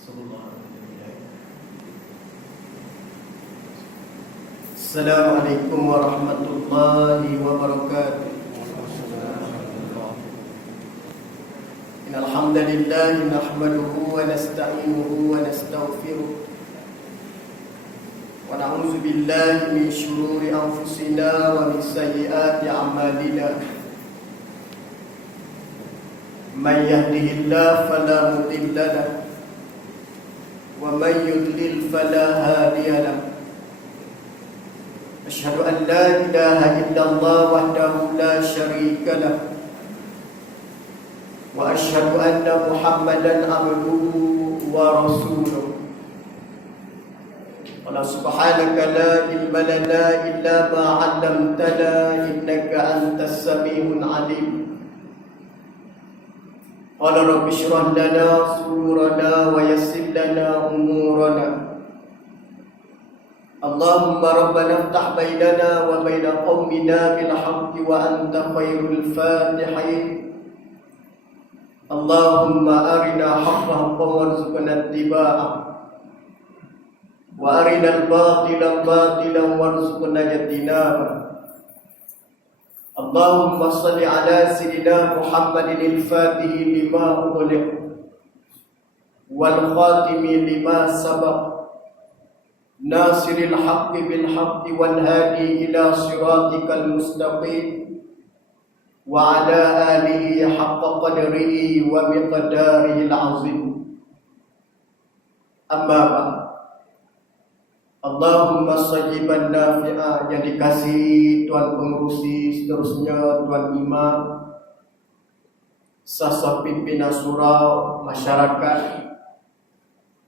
Assalamualaikum warahmatullahi wabarakatuh. Innal hamdalillah nahmaduhu wa nasta'inuhu wa nastaghfiruh wa na'udzu billahi min shururi anfusina wa min sayyiati a'malina. Man yahdihillahu fala mudilla lahu wa man yudlil fala hadiya lahu. Asyhadu an la ilaha illallah wahdahu la syarika lah wa asyhadu anna Muhammadan abduhu wa rasuluh. Qala subhanaka la ilma lana illa ma 'allamtana innaka antas samiul alim. Qala rabbi shrah lana sudurana wa yassir lana umurana. Allahumma rabbana iftah bainana wa baina qaumina bil haqqi wa anta khairul fatihin. Allahumma arina haqqa haqqan warzuqna ittiba'ah wa arina al-batila batilan warzuqna ijtinabah. Allahumma salli ala sayyidina Muhammadin al-fatih lima ughliq wal khatimi lima sabaq nasiril haqqi bil haqqi wal hadi ila siratikal mustaqim wa ala alihi haqqa qadrihi wa miqdarihi al-azim. Amma ba'd. Allahumma sayyiban nafi'a, yang dikasihi Tuan Pengerusi, seterusnya Tuan Imam, sasa pimpinan surau, masyarakat,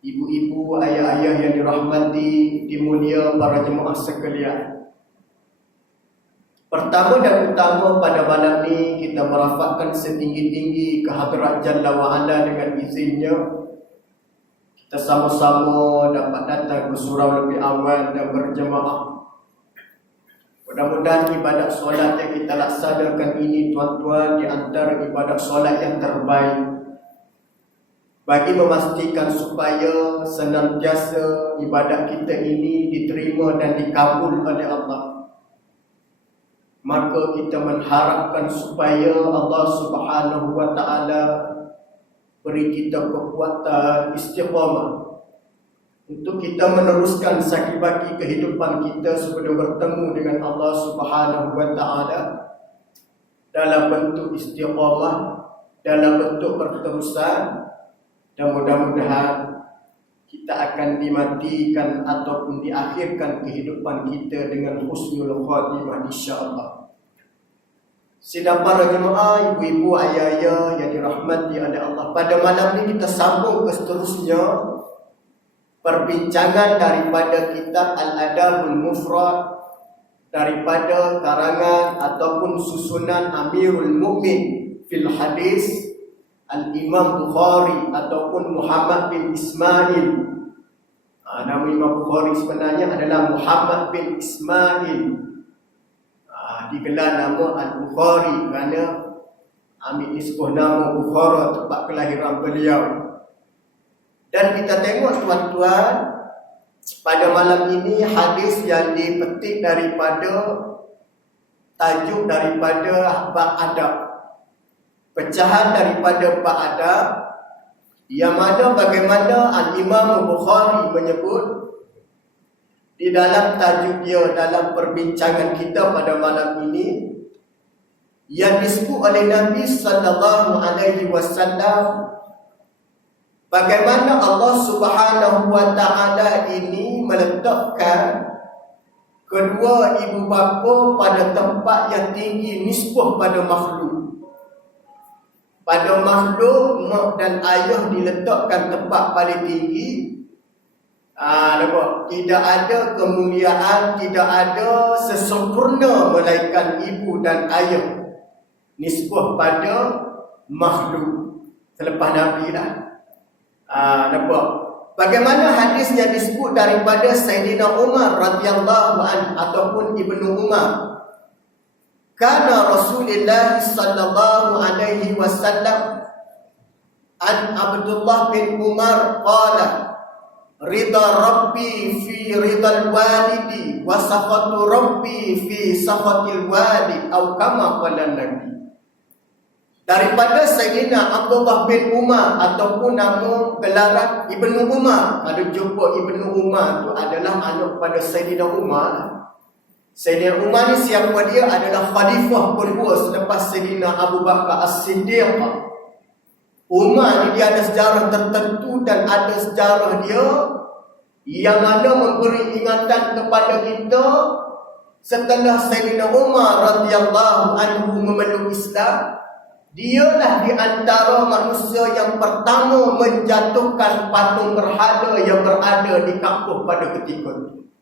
ibu-ibu, ayah-ayah yang dirahmati, dimulia para jemaah sekalian. Pertama dan utama pada malam ini kita merafakkan setinggi-tinggi kehadrat Jalla wa'ala dengan izinnya. Kita sama-sama dapat datang ke surau lebih awal dan berjemaah. Mudah-mudahan ibadat solat yang kita laksanakan ini, tuan-tuan, di antara ibadat solat yang terbaik, bagi memastikan supaya senantiasa ibadat kita ini diterima dan dikabul oleh Allah. Maka kita mengharapkan supaya Allah Subhanahu wa ta'ala beri kita kekuatan istiqamah untuk kita meneruskan sakit-baki kehidupan kita sebelum bertemu dengan Allah Subhanahu wa ta'ala dalam bentuk istiqamah, dalam bentuk berterusan. Dan mudah-mudahan kita akan dimatikan ataupun diakhirkan kehidupan kita dengan husnul khatimah insya-Allah. Sidang para jemaah, ibu-ibu, ayah-ayah yang dirahmati oleh Allah, pada malam ini kita sambung ke seterusnya perbincangan daripada kitab Al-Adabul Mufrad, daripada karangan ataupun susunan Amirul Mukmin fil Hadis Al-Imam Bukhari ataupun Muhammad bin Ismail. Nama Imam Bukhari sebenarnya adalah Muhammad bin Ismail. Digelar nama Al-Bukhari kerana ambil nisbah nama Bukhara, tempat kelahiran beliau. Dan kita tengok tuan-tuan, pada malam ini hadis yang dipetik daripada tajuk daripada bab adab, pecahan daripada bab adab, yang mana bagaimana Al-Imam Bukhari menyebut di dalam tajuk dia dalam perbincangan kita pada malam ini, yang disebut oleh Nabi sallallahu alaihi wasallam, bagaimana Allah Subhanahu wa ta'ala ini meletakkan kedua ibu bapa pada tempat yang tinggi nisbah pada makhluk. Pada makhluk, mak dan ayah diletakkan tempat paling tinggi. Tidak ada kemuliaan, tidak ada sesempurna melainkan ibu dan ayah nisbah pada makhluk selepas Nabi lah. Bagaimana hadis yang disebut daripada Sayyidina Umar radhiyallahu anhu ataupun Ibnu Umar, kana Rasulullah sallallahu alaihi wasallam An Abdullah bin Umar qala ridha rabbi fi ridal walidi wa sakhatu rabbi fi sakhatil walid atau kama qala Nabi. Daripada Sayyidina Abdullah bin Umar ataupun nama gelaran Ibnu Umar. Ada jumpa Ibnu Umar tu adalah anak pada Sayyidina Umar. Sayyidina Umar ni siapa dia? Adalah khalifah kedua selepas Sayyidina Abu Bakar As-Siddiq. Umar ni dia ada sejarah tertentu dan ada sejarah dia yang mana memberi ingatan kepada kita setelah Sayyidina Umar radhiyallahu anhu memeluk Islam. Dialah di antara manusia yang pertama menjatuhkan patung berhala yang berada di kampung pada ketika itu.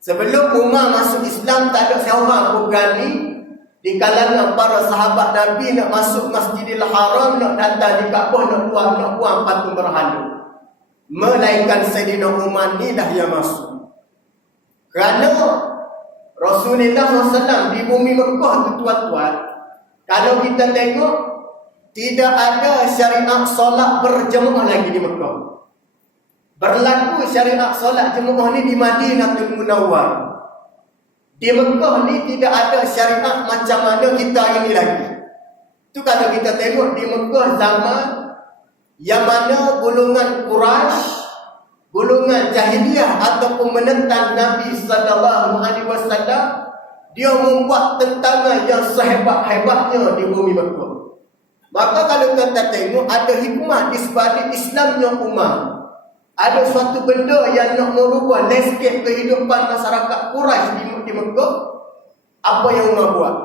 Sebelum Umar masuk Islam, tak ada seorang pun berani di kalangan para sahabat Nabi nak masuk Masjidil Haram, nak datang di Kaabah, nak buang patung berhala. Melainkan Sayyidina Umar ni dah yang masuk. Kerana Rasulullah SAW di bumi Mekah tu tuan-tuan, kalau kita tengok, tidak ada syariat solat berjemaah lagi di Mekah. Berlaku syariat solat jemaah ni di Madinatul Munawwarah. Di Mekah ni tidak ada syariat macam mana kita ini lagi. Tu kalau kita tengok di Mekah zaman yang mana golongan Quraisy, golongan jahiliyah ataupun menentang Nabi sallallahu alaihi wasallam, dia membuat tentangan yang sehebat-hebatnya di bumi Mekah. Maka kalau kita tengok ada hikmah di sebalik Islamnya Umar. Ada suatu benda yang nak merubah landscape kehidupan masyarakat Quraisy di Mekah. Apa yang Umar buat?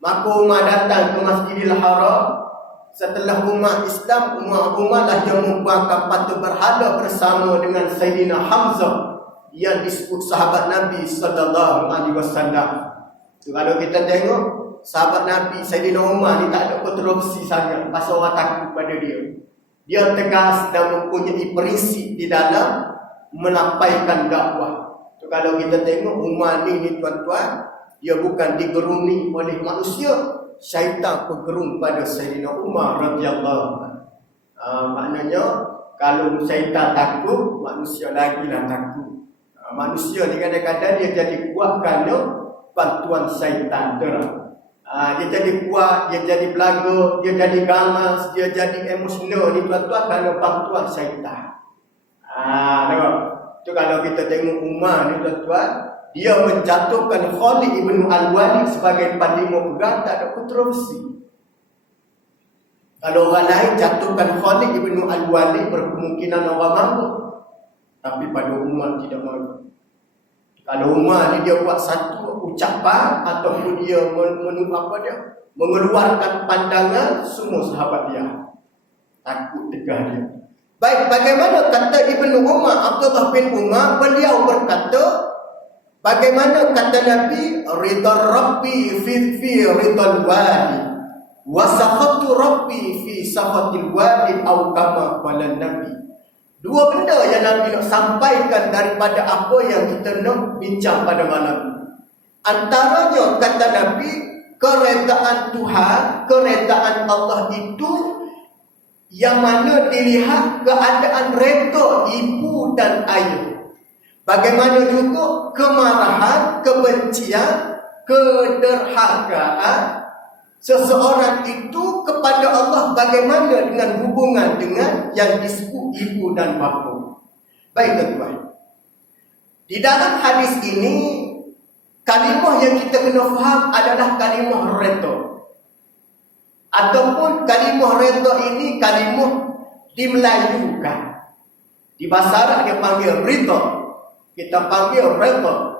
Maka Umar datang ke Masjidil Haram. Setelah Umar Islam, Umar lah yang membuangkan patung berhala bersama dengan Sayyidina Hamzah yang disebut sahabat Nabi sallallahu alaihi wasallam. Kalau kita tengok sahabat Nabi Sayyidina Umar ni tak ada kontroversi sangat pasal orang takut pada dia. Dia tegas dan mempunyai prinsip di dalam menampaikan dakwah. So, kalau kita tengok Umar ni tuan-tuan, dia bukan digeruni oleh manusia, syaitan bergerung pada Sayyidina Umar radhiyallahu anhu. Maknanya kalau syaitan takut, manusia lagi lah takut. Manusia ni kadang-kadang dia jadi kuat kerana bantuan syaitan terang. Dia jadi kuat, dia jadi belaga, dia jadi ganas, dia jadi emosional ni tuan-tuan kerana bantuan syaitan. Tengok. Tu kalau kita tengok Umar ni tuan-tuan, dia menjatuhkan Khalid ibn Al-Walid sebagai panglima perang, tak ada kontroversi. Kalau orang lain jatuhkan Khalid ibn Al-Walid, berkemungkinan orang mahu. Tapi pada Umar tidak mahu. Kalau Umar ni dia buat satu ucapan ataupun dia mengeluarkan pandangan, semua sahabat dia takut tegah dia. Baik, bagaimana kata Ibnu Umar, Abdullah bin Umar, beliau berkata, bagaimana kata Nabi, ridha rabbi fi ridal walid wa sakhatu rabbi fi sakhatil walid atau kama qala Nabi. Dua benda yang Nabi nak sampaikan daripada apa yang kita nak bincang pada malam ini. Antaranya kata Nabi, keredaan Tuhan, keredaan Allah itu yang mana dilihat keadaan reda ibu dan ayah. Bagaimana juga kemarahan, kebencian, kederhakaan seseorang itu kepada Allah, bagaimana dengan hubungan dengan yang disebut ibu dan bapa. Baik tuan-tuan, di dalam hadis ini kalimah yang kita kena faham adalah kalimah reda. Ataupun kalimah reda ini kalimah dimelayukan. Di bahasa Arab dia panggil rida, kita panggil reda.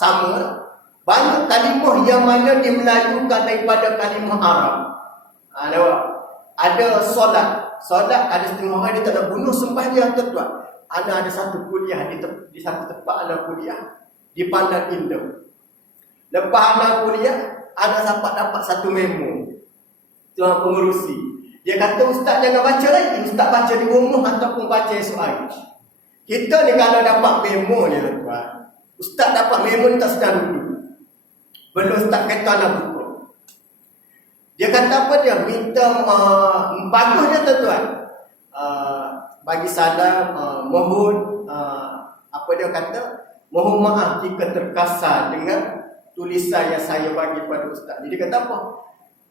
Sama. Banyak kalimah yang mana dimelayukan daripada kalimah Arab. Ada solat. Solat ada setengah orang dia tak nak bunuh sembahyang tuan-tuan. Ada satu kuliah di satu tempat ada kuliah di Pandan Indah. Lepas ada kuliah, ada dapat satu memo. Tuan pengurusi. Dia kata, ustaz jangan baca lagi. Ustaz baca di rumah ataupun baca esok hari. Kita ni kalau dapat memo ni tuan-tuan, ustaz dapat memo ni tak sedar dulu. Belum tak kata nak buka. Dia kata apa dia? Minta bagusnya tuan-tuan. Bagi salam, mohon apa dia kata? Mohon maaf jika terkasar dengan tulisan yang saya bagi pada ustaz. Jadi kata apa?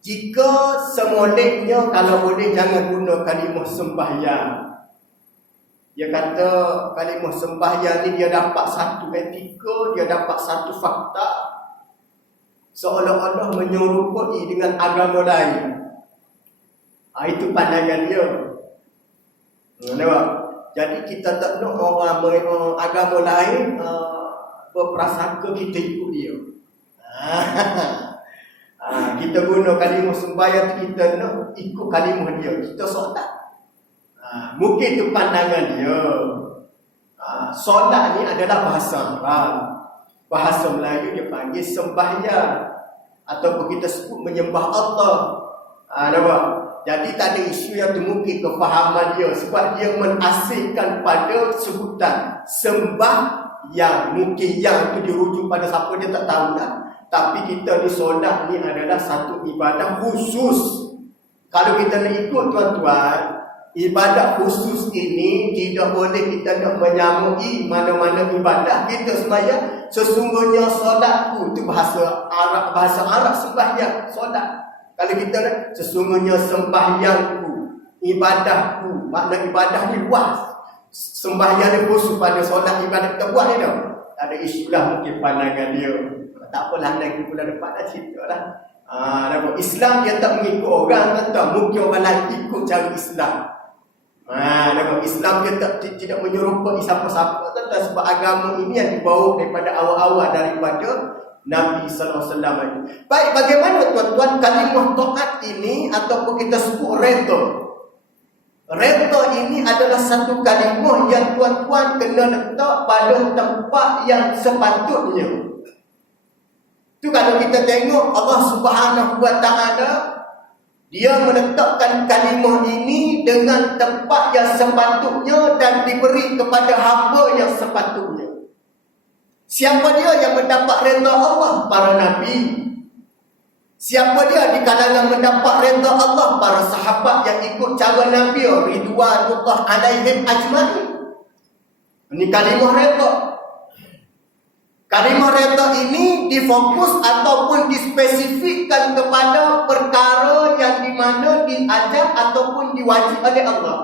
Jika semoleknya kalau boleh jangan guna kalimah sembahyang. Dia kata kalimah sembahyang ni dia dapat satu etika, dia dapat satu fakta, seolah-olah menyerupai dengan agama lain. Itu pandangan dia. Nampak? Jadi kita tak nak orang agama lain berprasangka kita ikut dia. Kita guna kalimah sembahyang, kita nak ikut kalimah dia. Kita solat. Mungkin itu pandangan dia. Solat ni adalah bahasa Arab. Bahasa Melayu dia panggil sembahyang, ataupun kita sebut menyembah Allah. Nampak? Jadi tak ada isu yang termungkin kefahaman dia, sebab dia menasihkan pada sebutan sembah yang mungkin yang itu dirujuk pada siapa dia tak tahu dah. Tapi kita ni solat ni adalah satu ibadah khusus. Kalau kita nak ikut tuan-tuan, ibadah khusus ini tidak boleh kita nak menyamui mana-mana ibadah. Kita sembahyang, sesungguhnya solatku, itu bahasa Arab sembahyang, solat. Kalau kita nak, sesungguhnya sembahyangku, ibadahku, makna ibadah ni luas. Sembahyang ni khusus pada solat ibadah kita buat ni dah. Tak ada isu lah mungkin pandangan dia. Tak apalah, lagi bulan depan dah cerita lah. Islam dia tak mengikut orang, tak mungkin orang lain ikut cara Islam. Islam dia tidak menyerupai siapa-siapa, sebab agama ini yang dibawa daripada awal-awal daripada Nabi sallallahu alaihi wasallam. Baik, bagaimana tuan-tuan kalimah taat ini ataupun kita sebut redha? Redha ini adalah satu kalimah yang tuan-tuan kena letak pada tempat yang sepatutnya. Itu kalau kita tengok Allah Subhanahu wa taala, dia meletakkan kalimah ini dengan tempat yang sepatutnya dan diberi kepada hamba yang sepatutnya. Siapa dia yang mendapat redha Allah? Para nabi. Siapa dia di kalangan mendapat redha Allah? Para sahabat yang ikut cara Nabi ridwanullah alaihim ajmain. Ini kalimah redha. Kalimah redha ini difokus ataupun dispesifikkan kepada perkara yang dimana diajar ataupun diwajib oleh Allah.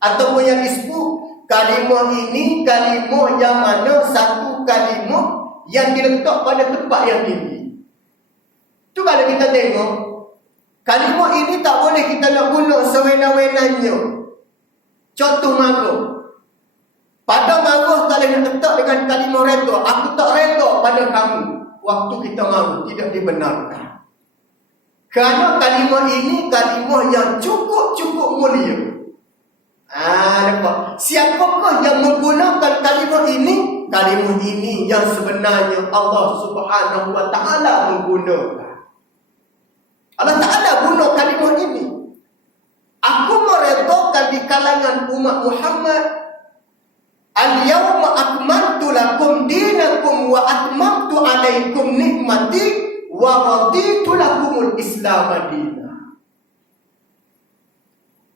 Ataupun yang disebut kalimah ini kalimah yang mana satu kalimah yang diletak pada tempat yang tinggi. Itu kalau kita tengok, kalimah ini tak boleh kita nak guna sewena-wenanya. Contoh marah. Pada marah kalau nak letak dengan kalimah redha, aku tak redha pada kamu. Waktu kita marah tidak dibenarkan. Kerana kalimah ini kalimah yang cukup-cukup mulia. Nampak? Siapakah yang menggunakan kalimah ini? Kalimah ini yang sebenarnya Allah Subhanahu wa taala menggunakan. Allah Ta'ala guna kalimah ini. Aku meredhakan di kalangan umat Muhammad, al-yawma akmaltu lakum dinakum wa atmamtu alaikum nikmati wa raditu lakumul Islam madina.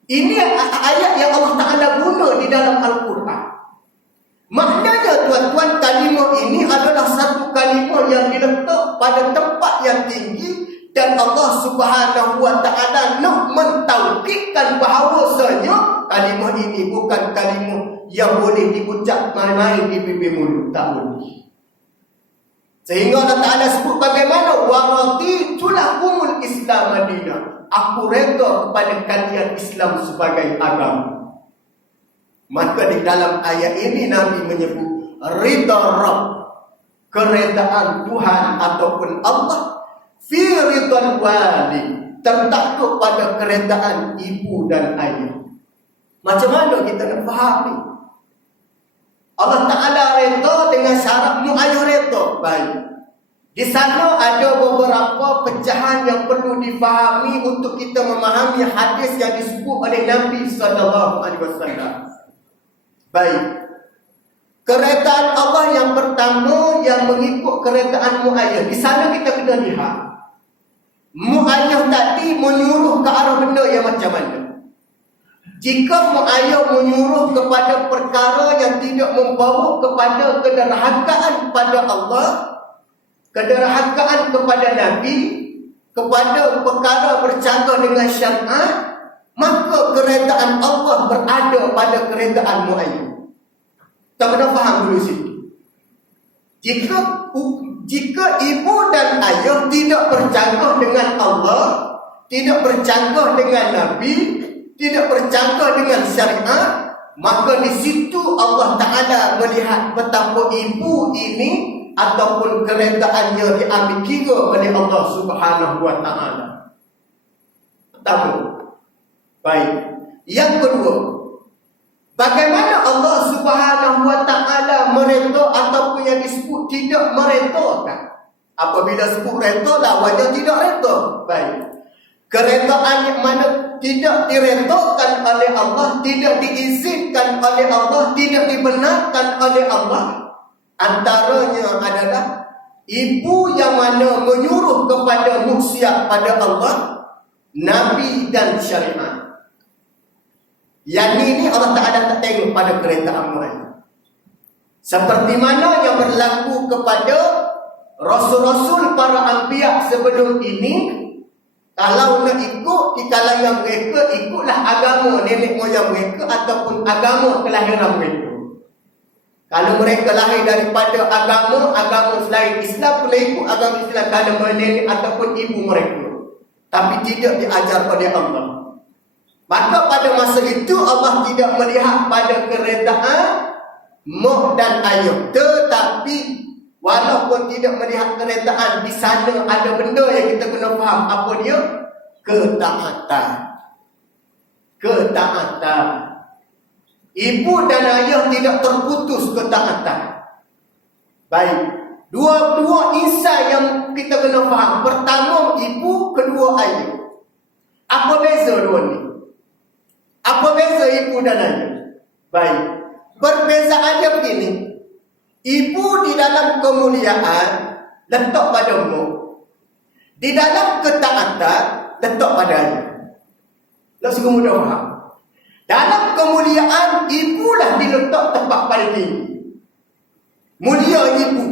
Ini ayat yang Allah Ta'ala guna di dalam Al-Quran. Maknanya tuan-tuan, kalimah ini adalah satu kalimah yang diletak pada tempat yang tinggi. Dan Allah Subhanahu wa taala nak mentauhidkan bahawasanya kalimah ini bukan kalimah yang boleh diucap main-main di bibir mulut, tak boleh. Sehingga Allah Taala sebut bagaimana wa raditu lakumul Islam madina. Aku redha kepada kalian Islam sebagai agama. Maka di dalam ayat ini Nabi menyebut ridha Rabb, keredaan Tuhan ataupun Allah, fi ridwan wali, tertakluk pada keredaan ibu dan ayah. Macam mana kita nak fahami? Allah Ta'ala redha dengan syarat mu'ayyah redha. Baik. Di sana ada beberapa pecahan yang perlu difahami untuk kita memahami hadis yang disebut oleh Nabi SAW. Baik. Keredaan Allah yang pertama yang mengikut keredaan mu'ayyah. Di sana kita kena lihat. Mak ayah tadi menyuruh ke arah benda yang macam mana? Jika mak ayah menyuruh kepada perkara yang tidak membawa kepada kederhakaan pada Allah, kederhakaan kepada Nabi, kepada perkara bercanggah dengan syariat, maka keredaan Allah berada pada keredaan mak ayah. Tak kena faham dulu situ. Jika ibu dan ayah tidak bercanggah dengan Allah, tidak bercanggah dengan Nabi, tidak bercanggah dengan syariat, maka di situ Allah Ta'ala melihat betapa ibu ini ataupun keredaannya diambil kira oleh Allah Subhanahu Wa Ta'ala. Pertama. Baik. Yang kedua, bagaimana Allah Subhanahu Wa Ta'ala mereda ataupun yang disebut tidak meredakan? Apabila sebut reda, lawannya tidak reda. Baik. Keredaan yang mana tidak diredakan oleh Allah, tidak diizinkan oleh Allah, tidak dibenarkan oleh Allah, antaranya adalah ibu yang mana menyuruh kepada maksiat pada Allah, Nabi dan syariat. Yang ini Allah Ta'ala tak tengok pada keredaan mereka. Seperti mana yang berlaku kepada rasul-rasul para anbiya sebelum ini. Kalau nak ikut di kalangan mereka, ikutlah agama nenek moyang mereka ataupun agama kelahiran mereka. Kalau mereka lahir daripada agama selain Islam, boleh ikut agama Islam kalau nenek ataupun ibu mereka. Tapi tidak diajar oleh Allah. Maka pada masa itu Allah tidak melihat pada keredaan mak dan ayah. Tetapi walaupun tidak melihat keredaan, di sana ada benda yang kita kena faham. Apa dia? Ketaatan. Ketaatan. Ibu dan ayah tidak terputus ketaatan. Baik. Dua insan yang kita kena faham. Pertama ibu, kedua ayah. Apa beza dua ni? Apa beza ibu dan ayah? Baik. Perbezaannya begini. Ibu di dalam kemuliaan letak pada mak. Di dalam ketaatan letak pada ayah. Langsung mudah faham. Dalam kemuliaan ibulah diletak tempat paling tinggi. Mulia ibu.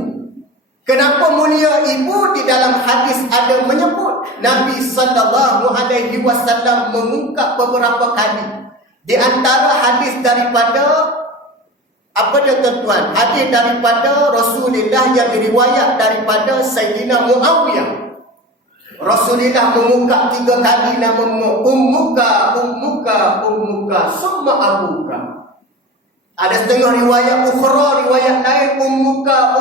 Kenapa mulia ibu? Di dalam hadis ada menyebut Nabi SAW mengungkap beberapa kali. Di antara hadis daripada apa dia tuan-tuan? Hadis daripada Rasulullah yang diriwayat daripada Sayyidina Muawiyah. Rasulullah mengungkap 3 kali nama ummuka, summa abuka. Ada setengah riwayat ukhra, riwayat lain ummuka,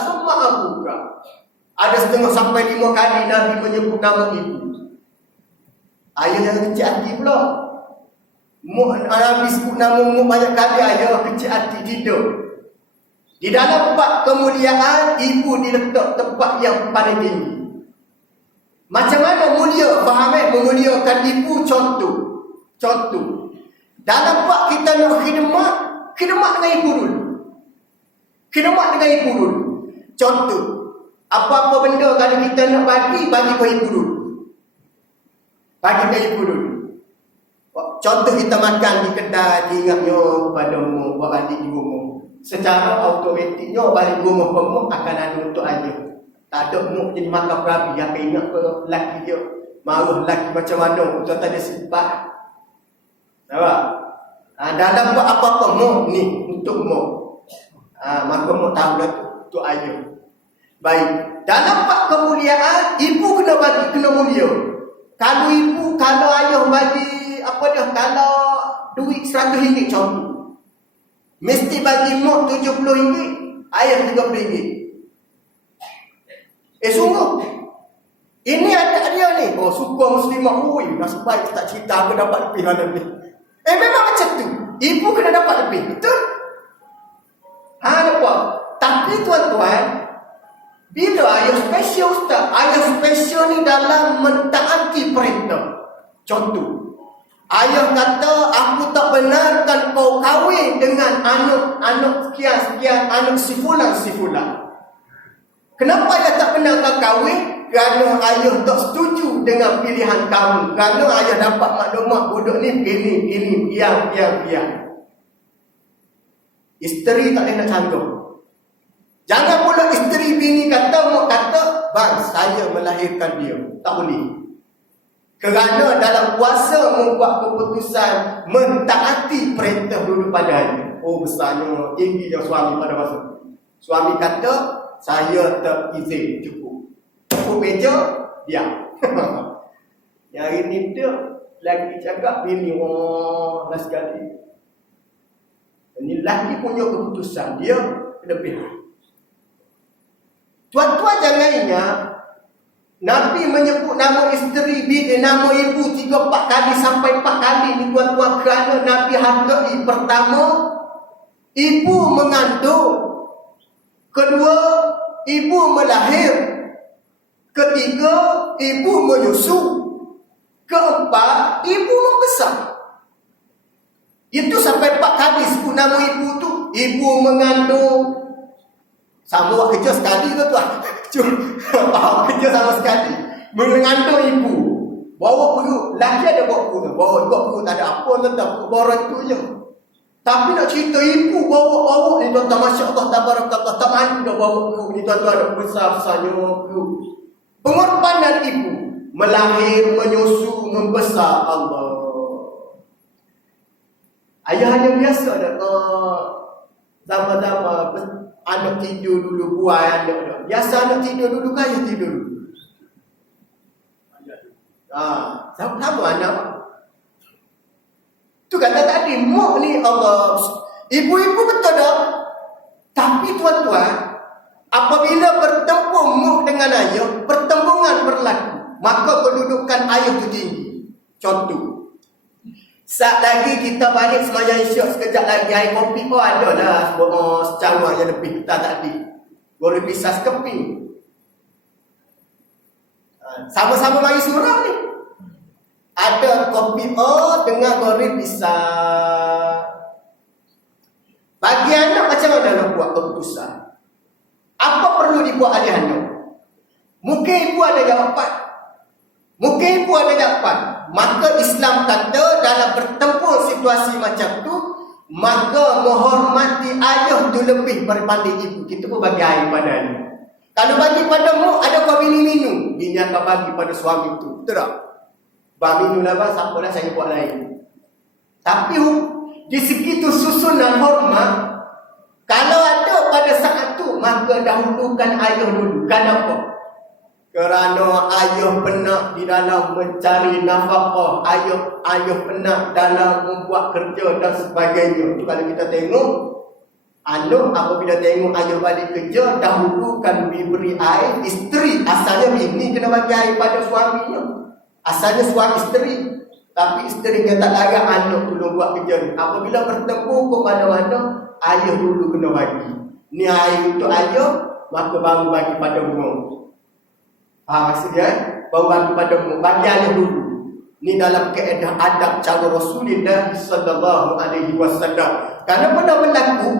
summa abuka. Ada setengah sampai 5 kali Nabi menyebut nama ibu. Ayah yang kecil hati pula. Nabi sebut nama mu banyak kali, ayah kecil hati tidak. Di dalam bab kemuliaan, ibu diletak tempat yang paling tinggi. Macam mana mulia? Faham memuliakan ibu? Contoh. Dalam bab kita nak khidmat dengan ibu dulu. Khidmat dengan ibu dulu. Contoh, apa-apa benda kalau kita nak bagi ke ibu dulu. Bagi ke ibu dulu. Contoh kita makan di kedai, diingatnya kepada mu, buat balik di rumah. Secara automatiknya balik rumah pemuk akan ada untuk ayah. Tak ada mu jadi makan berabi, yang ingat ke lelaki dia. Maruh lelaki macam mana, tuan tadi sempat. Nampak? Dalam buat apa-apa mu ni, untuk mu. Maka mu tahu dah untuk ayah. Baik. Dalam bab kemuliaan, ibu kena bagi, kena mulia. Kalau ayah bagi kalau duit RM100 contoh, mesti bagi mak RM70, ayah RM30. Sungguh. Ini anak dia ni. Oh, suka muslimah. Ui, nasib baik tak cerita aku dapat lebih ni. Memang macam tu. Ibu kena dapat lebih. Betul? Nampak? Tapi tuan-tuan, bila ayah special ustaz? Ayah special ni dalam mentaati perintah. Contoh. Ayah kata, aku tak benarkan kau kahwin dengan anak sekian-sekian, anak si fulan. Kenapa ayah tak benarkan kahwin? kerana ayah tak setuju dengan pilihan kamu. Kerana ayah dapat maklumat budak ni pilih, biar. Isteri tak boleh nak canggung. Jangan pula isteri bini kata, bang, saya melahirkan dia. Tak boleh. Kerana dalam kuasa membuat keputusan mentaati perintah dulu padanya. Oh, besarnya, tingginya suami pada masa itu. Suami kata, saya tak izin, cukup. Cukup meja, diam. Yang hari ni dia lagi cakap, bini, last sekali. Ini lelaki punya keputusan, dia kelebihan. Tuan-tuan jangan ingat, Nabi menyebut nama isteri, nama ibu 3-4 kali sampai 4 kali ni tuan-tuan, kerana Nabi hargai pertama, ibu mengandung. Kedua, ibu melahir. Ketiga, ibu menyusu. Keempat, ibu membesar. Itu sampai 4 kali sebut nama ibu tu. Ibu mengandung. Sama buat kerja sekali tu tuan. Cuma kerja sama sekali. Mengandung ibu. Bawa perut. Laki ada bawa perut. Bawa perut tak ada apa tentang barang tu je. Tapi nak cerita ibu bawa ni tuan-tuan, Masya Allah, tabarakallah, tak mahu dah bawa perut ni tuan-tuan, ada besar-besarnya perut. Pengorbanan ibu. Melahir, menyusu, membesar. Allah. Ayah hanya biasa dah. Zaman-zaman anak tidur dulu, buai anak dah. Biasa anak tidur dulu, ayah tidur dulu. Sama anak. Tu kata tadi, mak ni Allah. Ibu-ibu betul dah. Tapi tuan-tuan, apabila bertempur mak dengan ayah, pertembungan berlaku, maka kedudukan ayah tu tinggi. Contoh. Saat lagi kita balik semayang isyak, sekejap lagi air kopi pun ada lah. Secara yang lebih kita tadi. Boleh pisah sekeping. Sama-sama mari surau ni. Ada kopi dengan goreng pisah. Bagi anak macam mana nak buat keputusan? Apa perlu dibuat oleh anak? Mungkin ibu ada jawapan. Maka Islam kata dalam bertempur situasi macam tu, maka menghormati ayah tu lebih berbanding ibu. Kita pun bagi air padanya. Kalau bagi pada mu, ada kau bini minum, bini akan bagi pada suami tu. Betul tak? Bang minum lah bang, siapa dah saya buat lain. Tapi di segi tu susunan hormat, kalau ada pada saat tu, maka dahulukan ayah dulu. Kenapa? Kerana ayah penat di dalam mencari nafkah, ayah penat dalam membuat kerja dan sebagainya. Itu kalau kita tengok, anak apabila tengok ayah balik kerja, dahulukan diberi air. Isteri, asalnya bini kena bagi air pada suaminya. Asalnya suami isteri. Tapi isteri dia tak larang anak tolong buat kerja ni. Apabila bertemu ke mana-mana, ayah dulu kena bagi. Ni air untuk ayah, maka baru bagi pada mu. Maksudnya baru bagi pada mu. Bagi ayah dulu. Ni dalam keadaan adab cara Rasulullah sallallahu alaihi wasallam. Kerana pernah berlaku,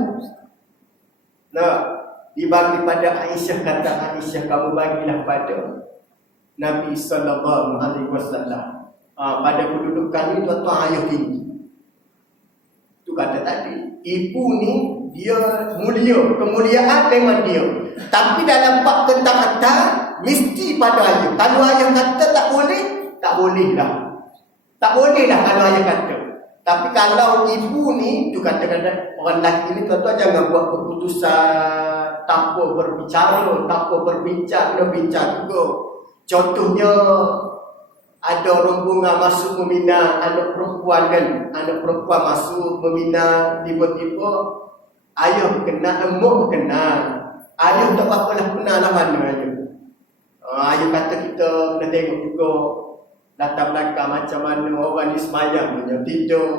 dibagi pada Aisyah, kata Aisyah, kamu bagilah pada Nabi sallallahu alaihi wasallam. Pada kedudukan ni tuan-tuan, ayah tinggi. Tu kata tadi, ibu ni dia mulia, kemuliaan memang dia. Tapi dalam bab tentang atas, mesti pada ayah. Kalau ayah kata tak boleh, tak boleh lah. Tak boleh lah kalau ayah kata. Tapi kalau ibu ni, tu kata-kata orang lelaki ni, tuan-tuan jangan buat keputusan tanpa berbicara, tanpa berbincang, kena bincang juga. Contohnya, ada rombongan masuk membina anak perempuan kan. Anak perempuan masuk membina, tiba-tiba ayah kenal, emak kenal. Ayah tak apa-apalah kenal lah mana ayah. Ayah kata kita kena tengok juga latar belakang macam mana orang ni semayang, dia tidur.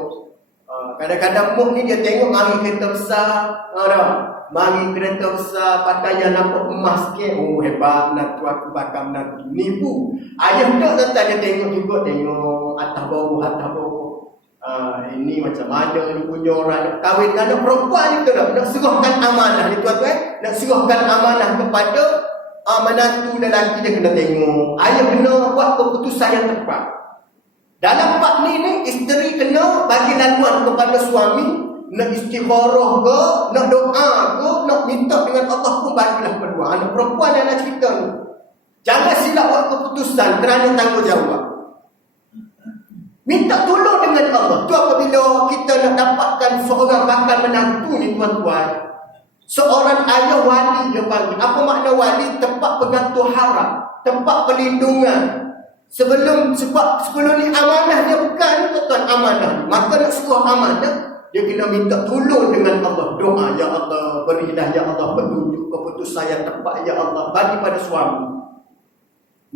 Kadang-kadang mak ni dia tengok mari kereta besar, mari kereta besar, pakaian nampak emas sikit. Oh hebat, menantu aku bakal menantu. Nipu. Ayah tak dia tengok juga, tengok atas bawah. Ini macam mana ni punya orang nak kahwin dengan anak perempuan ni, nak serahkan amanah ni tuan-tuan. Nak serahkan amanah kepada menantu lelaki dia kena tengok. Ayah kena buat keputusan yang tepat. Dalam bab ni isteri kena bagi laluan kepada suami, nak istikharah ke, nak doa ke, nak minta dengan Allah pun bagilah kedua. Anak perempuan yang nak cerita ni, jangan silap buat keputusan kerana tanggungjawab. Minta tolong dengan Allah. Tu apabila kita nak dapatkan seorang bakal menantu ni tuan-tuan, seorang ayah wali dia panggil. Apa makna wali? Tempat pengatur harap, tempat perlindungan. Sebelum ni amanah dia bukan tuan-tuan, amanah. Maka nak suruh amanah, dia kena minta tolong dengan Allah. Doa, ya Allah, berilah ya Allah petunjuk keputusan yang tepat ya Allah bagi pada suami.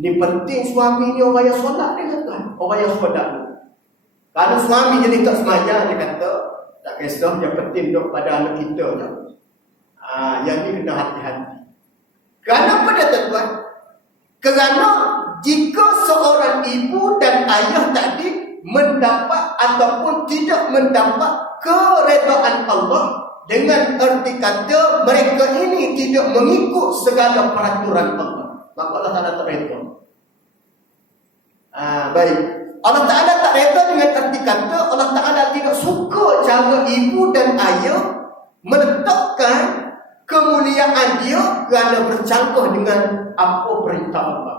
Ni penting suami ni orang yang solat dia kata. Orang yang solat ni. Kalau suami jadi tak semayang, dia kata tak kisah, yang penting duduk pada anak kita je. Yang ni kena hati-hati. Kenapa dia tuan-tuan? Kerana jika seorang ibu dan ayah tadi mendapat ataupun tidak mendapat keredaan Allah, dengan erti kata mereka ini tidak mengikut segala peraturan Allah, maka Allah Ta'ala tak reda. Baik, Allah Ta'ala tak reda dengan erti kata Allah Ta'ala tidak suka cara ibu dan ayah meletakkan kemuliaan dia kerana bercanggah dengan apa perintah Allah.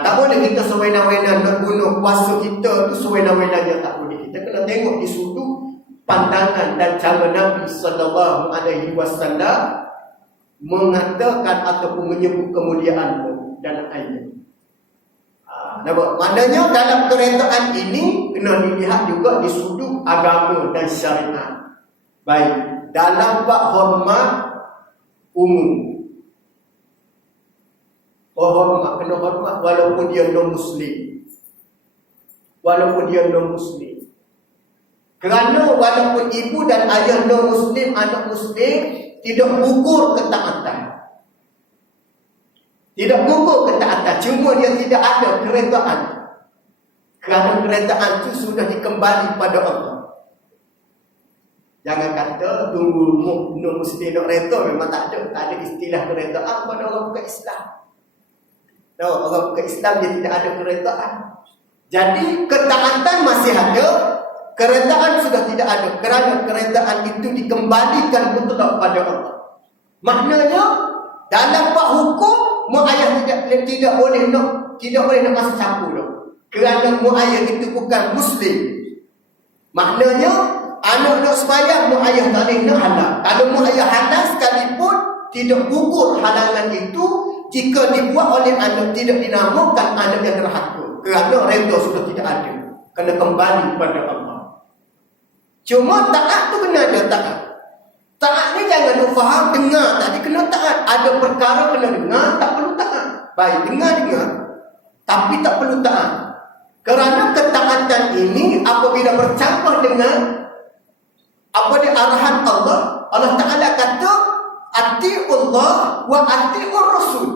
Tak boleh kita sewena-wena nak guna kuasa kita tu sewena-wenanya, tak boleh. Kita kena tengok di sudut pandangan dan cara Nabi sallallahu alaihi wasallam mengatakan ataupun menyebut kemuliaan dan ayat. Maknanya dalam keretaan ini kena dilihat juga di sudut agama dan syariat. Baik, dalam bab hormat umum. Hormat, kena hormat walaupun dia non-Muslim. Walaupun dia non-Muslim. Kerana walaupun ibu dan ayah non-Muslim, anak Muslim tidak gugur ketaatan. Tidak gugur ketaatan, cuma dia tidak ada keredaan. Kerana keredaan itu sudah dikembali pada Allah. Jangan kata tunggu non-Muslim nak reda, memang tak ada istilah keredaan pada orang bukan Islam. Orang bukan Islam dia tidak ada keredaan. Jadi ketaatan masih ada, keredaan sudah tidak ada. Kerana keredaan itu dikembalikan mutlak pada Allah. Maknanya dalam bab hukum mak ayah tidak boleh nak masuk campur dah. Kerana mak ayah itu bukan Muslim. Maknanya anak nak sembahyang mak ayah tak boleh nak halal. Kalau mak ayah halal sekalipun tidak gugur halangan itu jika dibuat oleh anak, tidak dinamakan anak yang derhaka. Kerana reda sudah tidak ada. Kena kembali pada Allah. Cuma taat tu kena ada taat. Taat ni jangan nak faham dengar tadi kena taat. Ada perkara kena dengar, tak perlu taat. Baik, dengar, tapi tak perlu taat. Kerana ketaatan ini apabila bercampur dengan apa dia arahan Allah, Allah Ta'ala kata ati'ullah wa ati'ur rasul.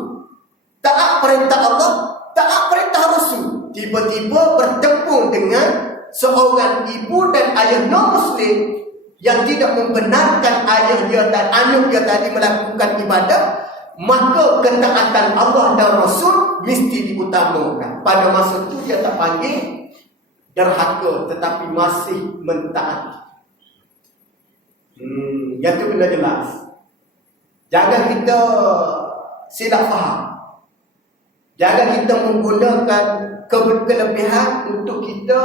Taat perintah Allah, taat perintah Rasul. Tiba-tiba bertempur dengan seorang ibu dan ayah non-Muslim yang tidak membenarkan ayah dia dan anak dia tadi melakukan ibadah, maka ketaatan Allah dan Rasul mesti diutamakan. Pada masa itu dia tak panggil derhaka, tetapi masih mentaati. Yang itu kena jelas. Jangan kita silap faham. Jangan kita menggunakan kelebihan untuk kita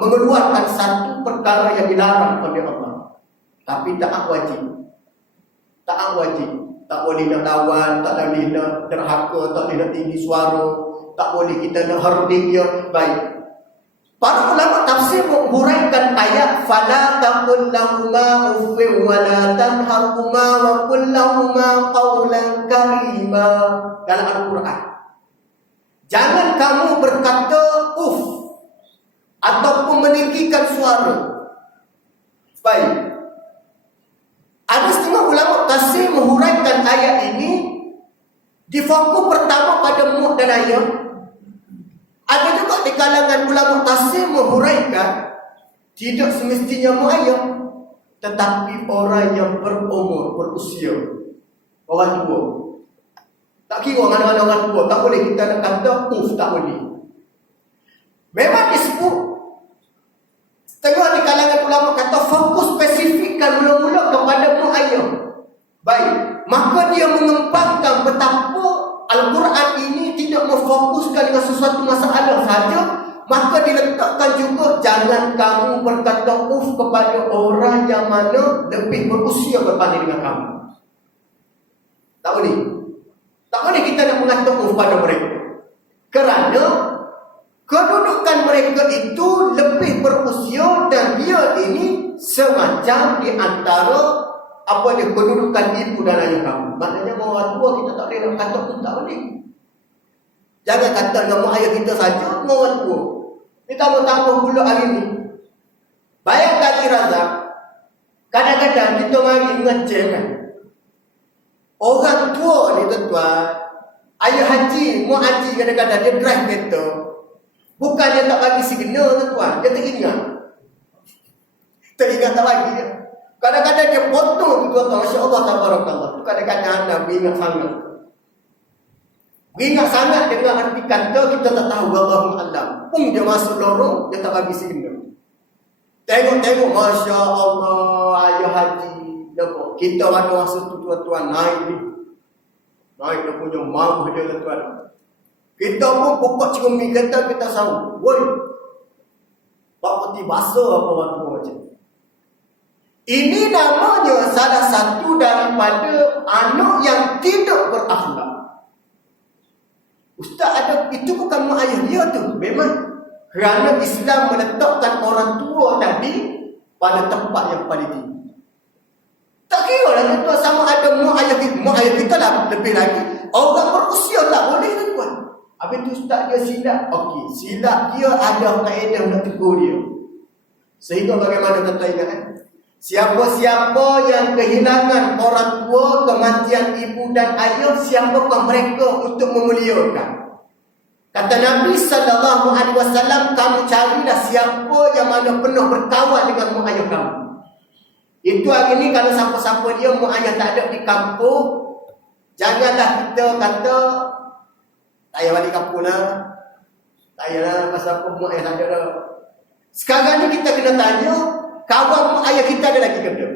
mengeluarkan satu perkara yang dilarang oleh Allah. Tapi taat wajib. Taat wajib. Tak boleh nak lawan, tak boleh nak derhaka, tak boleh nak tinggi suara, tak boleh kita nak herdik dia. Baik. Para ulama tafsir menghuraikan ayat fala taqul lahuma uffin wa la tanharhuma wa qul lahuma qawlan karima dalam Al-Quran. Jangan kamu berkata uff ataupun meninggikan suara. Baik. Ada setengah ulama tafsir menghuraikan ayat ini difokus pertama pada mak dan ayah. Ada juga di kalangan ulama tafsir menghuraikan tidak semestinya mak ayah, tetapi orang yang berumur, berusia. Orang tua. Tak kira mana-mana orang tua. Tak boleh kita nak kata tak boleh. Memang disebut. Tengok di kalangan ulama kata fokus spesifikkan mula-mula kepada mak ayah. Baik. Maka dia mengembangkan betapa Al-Quran ini tidak memfokuskan dengan sesuatu masalah sahaja. Maka diletakkan juga jangan kamu berkata kepada orang yang mana lebih berusia berbanding dengan kamu. Tak boleh. Tak boleh kita nak mengatakan pada mereka. Kerana kedudukan mereka itu lebih berusia dan dia ini semacam di antara kedudukan ibu dan ayah kamu. Maknanya orang tua kita tak boleh nak kata pun tak boleh. Jangan kata dengan mak ayah kita saja, orang tua. Ini tambah-tambah pula hari ni. Bayangkan Razak, kadang-kadang kita mari ngecek kan. Orang tua ni tuan-tuan, ayah haji, mak haji kadang-kadang dia drive kereta. Bukan dia tak bagi signal tuan-tuan, dia teringat. Teringat tak bagi dia. Kadang-kadang dia potong tu tuan-tuan, Masya Allah tabarakallah. Kadang-kadang anda beringat sangat. Beringat sangat dengan arti kata kita tak tahu Wallahu a'lam. Pun dia masuk lorong, dia tak bagi signal. Tengok-tengok, Masya Allah, ayah haji. Kita ada masa tu tuan-tuan naik ni. Naik dia punya mahu dia tuan. Kita pun pokok cermin kereta kita sambut. Woi. Tak peti basah apa waktu macam. Ini namanya salah satu daripada anak yang tidak berakhlak. Ustaz ada, itu bukan mak ayah dia tu. Memang kerana Islam meletakkan orang tua tadi pada tempat yang paling tinggi. Tak kira lah tuan sama ada mak ayah kita lah lebih lagi. Orang berusia tak boleh tuan. Habis tu ustaz dia silap. Okey, silap dia ada kaedah nak tegur dia. Sehingga bagaimana tuan ingat kan? Siapa-siapa yang kehilangan orang tua, kematian ibu dan ayah, siapakah mereka untuk memuliakan? Kata Nabi SAW, kamu carilah siapa yang mana pernah berkawan dengan mak ayah kamu. Itu hari ni kalau siapa-siapa dia mak ayah tak ada di kampung, janganlah kita kata tak payah balik kampung lah. Tak payahlah pasal apa mak ayah tak ada dah. Sekarang ni kita kena tanya, kawan mak ayah kita ada lagi ke tak?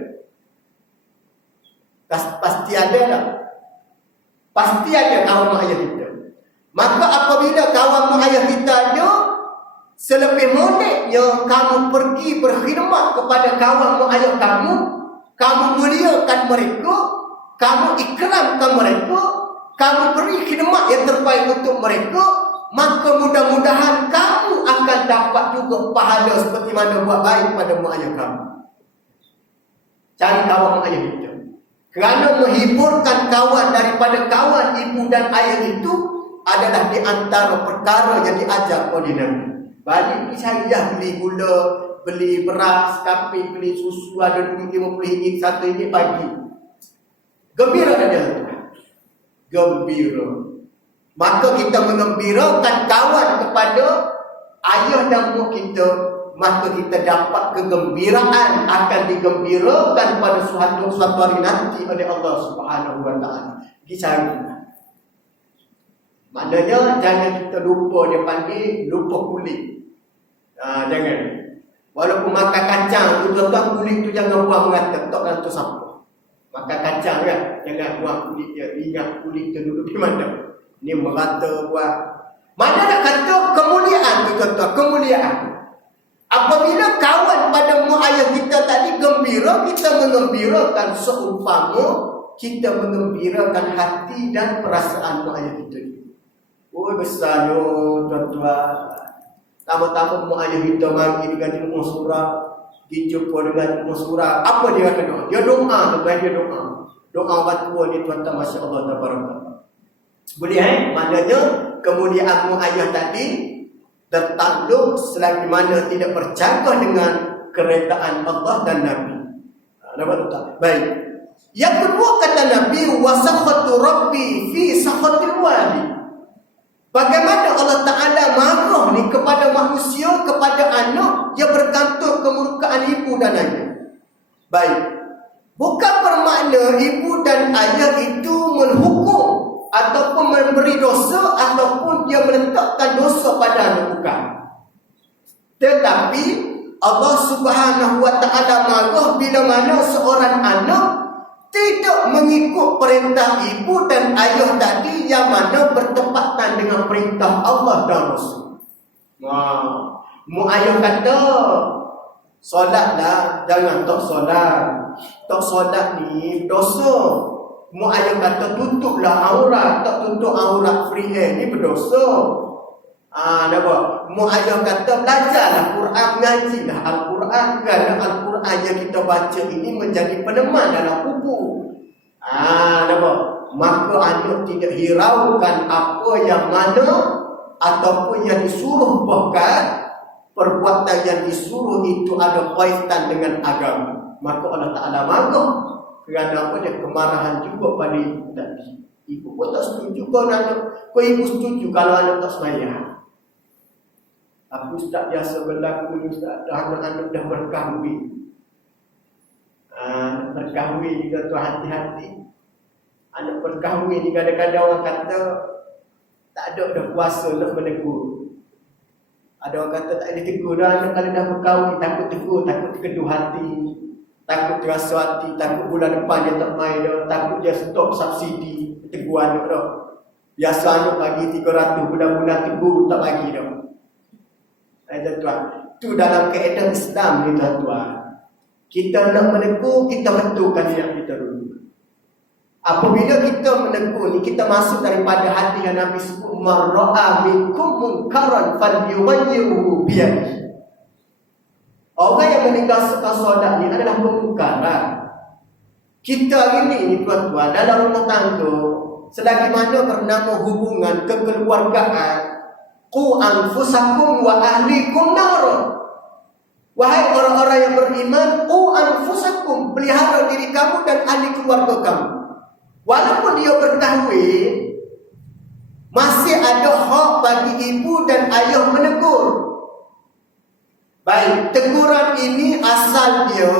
Pasti ada tak? Pasti ada kawan mak ayah kita. Maka apabila kawan mak ayah kita ada, selebih moneknya kamu pergi berkhidmat kepada kawan mak ayah kamu muliakan mereka, kamu ikramkan mereka, kamu beri khidmat yang terbaik untuk mereka, maka mudah-mudahan kamu akan dapat juga pahala seperti mana buat baik pada mak ayah kamu. Cari kawan mak ayah kita. Kerana menghiburkan kawan daripada kawan ibu dan ayah itu adalah di antara perkara yang diajar oleh Nabi. Balik pergi cari beli gula, beli beras, kapit, beli susu, ada duit RM50, RM1 bagi. Gembira tak dia? Gembira. Maka kita mengembirakan kawan kepada ayah dan mak kita, maka kita dapat kegembiraan akan digembirakan pada suatu hari nanti oleh Allah Subhanahu wa taala. Pergi cari. Maknanya jangan kita lupa, dia panggil lupa kulit. Jangan. Walaupun makan kacang tu tuan-tuan, kulit tu jangan buang merata, tak kena tu siapa. Makan kacang kan, jangan buang kulit dia, ingat kulit tu duduk di mana. Ni merata buat. Mana nak kata kemuliaan tu tuan-tuan, kemuliaan. Apabila kawan pada mak ayah kita tadi gembira, kita mengembirakan seumpama kita mengembirakan hati dan perasaan mak ayah kita. Oh besarnya tuan-tuan. Tama-tama mak ayah kita mari dengan ilmu surah, dijumpa dengan ilmu surah. Apa dia kata doa? Dia doa tuan-tuan, dia doa. Doa orang tua ni tuan-tuan, masya-Allah tabarakallah. Boleh maknanya kemuliaan mak ayah tadi tertakluk selagi mana tidak berjaga dengan keredaan Allah dan Nabi. Nampak tak? Baik. Yang kedua kata Nabi, wasakhatu rabbi fi sakhatil wali. Bagaimana Allah Ta'ala marah ni kepada manusia, kepada anak yang bergantung kemurkaan ibu dan ayah. Baik. Bukan bermakna ibu dan ayah itu menghukum ataupun memberi dosa ataupun dia meletakkan dosa pada anak, bukan. Tetapi Allah Subhanahu wa taala marah bila mana seorang anak tidak mengikut perintah ibu dan ayah tadi yang mana bertepatan dengan perintah Allah dan Rasul. Mu ayah kata solatlah, jangan tak solat. Tak solat ni dosa. Mu ayah kata tutuplah aurat, tak tutup aurat free hand ni berdosa. Nampak? Mu ayah kata belajarlah Quran, mengajilah Al-Quran, kerana Al-Quran yang kita baca ini menjadi peneman dalam kubur. Nampak? Maka anak tidak hiraukan apa yang mana ataupun yang disuruh, bahkan perbuatan yang disuruh itu ada kaitan dengan agama. Maka Allah Ta'ala marah kerana apa dia? Kemarahan juga pada ibu tadi. Ibu pun tak setuju kau ibu setuju kalau anak tak sembahyang. Aku Ustaz biasa berlaku ni Ustaz, anak-anak dah berkahwin. Anak berkahwin ni kata hati-hati. Anak berkahwin ni kadang-kadang orang kata tak ada dah kuasa nak menegur. Ada orang kata tak boleh tegur dah anak kalau dah berkahwin, takut tegur, takut keduh hati, takut terasa hati, takut bulan depan dia tak main dah, takut dia stop subsidi, tegur anak dah. Biasa anak bagi 300, bulan-bulan tegur tak bagi dah. Tuan-tuan, itu dalam kaedah Islam ni tuan-tuan. Kita nak menegur, kita betulkan niat kita dulu. Apabila kita menegur ni, kita masuk daripada hadis yang Nabi sebut, man ra'a minkum munkaran falyughayyirhu biyadihi. Orang yang meninggalkan solat ni adalah pemungkaran. Kita hari ni tuan-tuan, dalam rumah tangga, selagi mana bernama hubungan kekeluargaan, qu anfusakum wa ahlikum nar. Wahai orang-orang yang beriman, qu anfusakum, pelihara diri kamu dan ahli keluarga kamu. Walaupun dia berkahwin, masih ada hak bagi ibu dan ayah menegur. Baik, teguran ini asal dia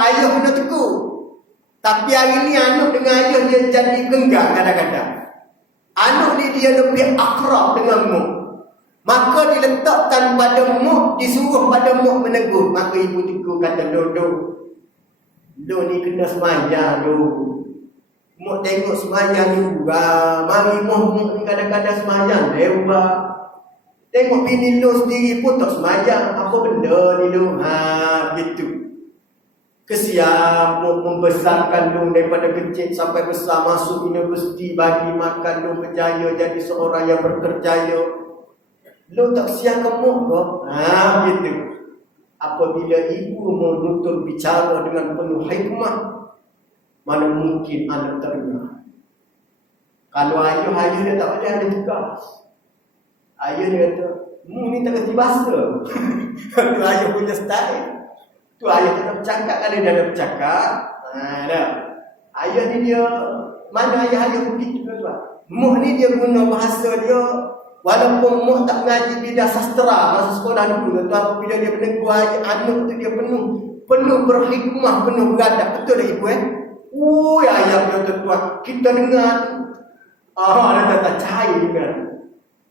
ayah kena tegur. Tapi hari ni anak dengan ayah dia jadi genggang kadang-kadang. Anak ni dia lebih akrab dengan mak. Maka diletakkan pada mak, disuruh pada mak menegur. Maka ibu tegur kata, Lo ni kena semayang lo. Mak tengok semayang juga. Mari mak ni kadang-kadang semayang lewat. Tengok bini lo sendiri pun tak semayang. Apa benda ni lo? Begitu. Kesian mak membesarkan lo daripada kecil sampai besar, masuk universiti, bagi makan lo, berjaya jadi seorang yang berkerjaya. Lo tak kesian ke mak ke? Begitu. Apabila ibu menutur bicara dengan penuh hikmah, mana mungkin anak terima. Kalau ayah dia tak boleh ada tugas. Ayah dia kata, ni tak kerti bahasa. Itu ayah punya style. Tu ayah tak nak bercakap, kalau dia ada bercakap. Dah. Ayah ni dia, mana ayah begitu tuan. Mak ni dia guna bahasa dia. Walaupun mak tak mengaji bidang sastera masa sekolah dulu, tuan, apabila dia menegur anak tu dia penuh berhikmah, penuh beradab. Betul tak ibu ayah dia tuan, kita dengar dia tak cair dengar.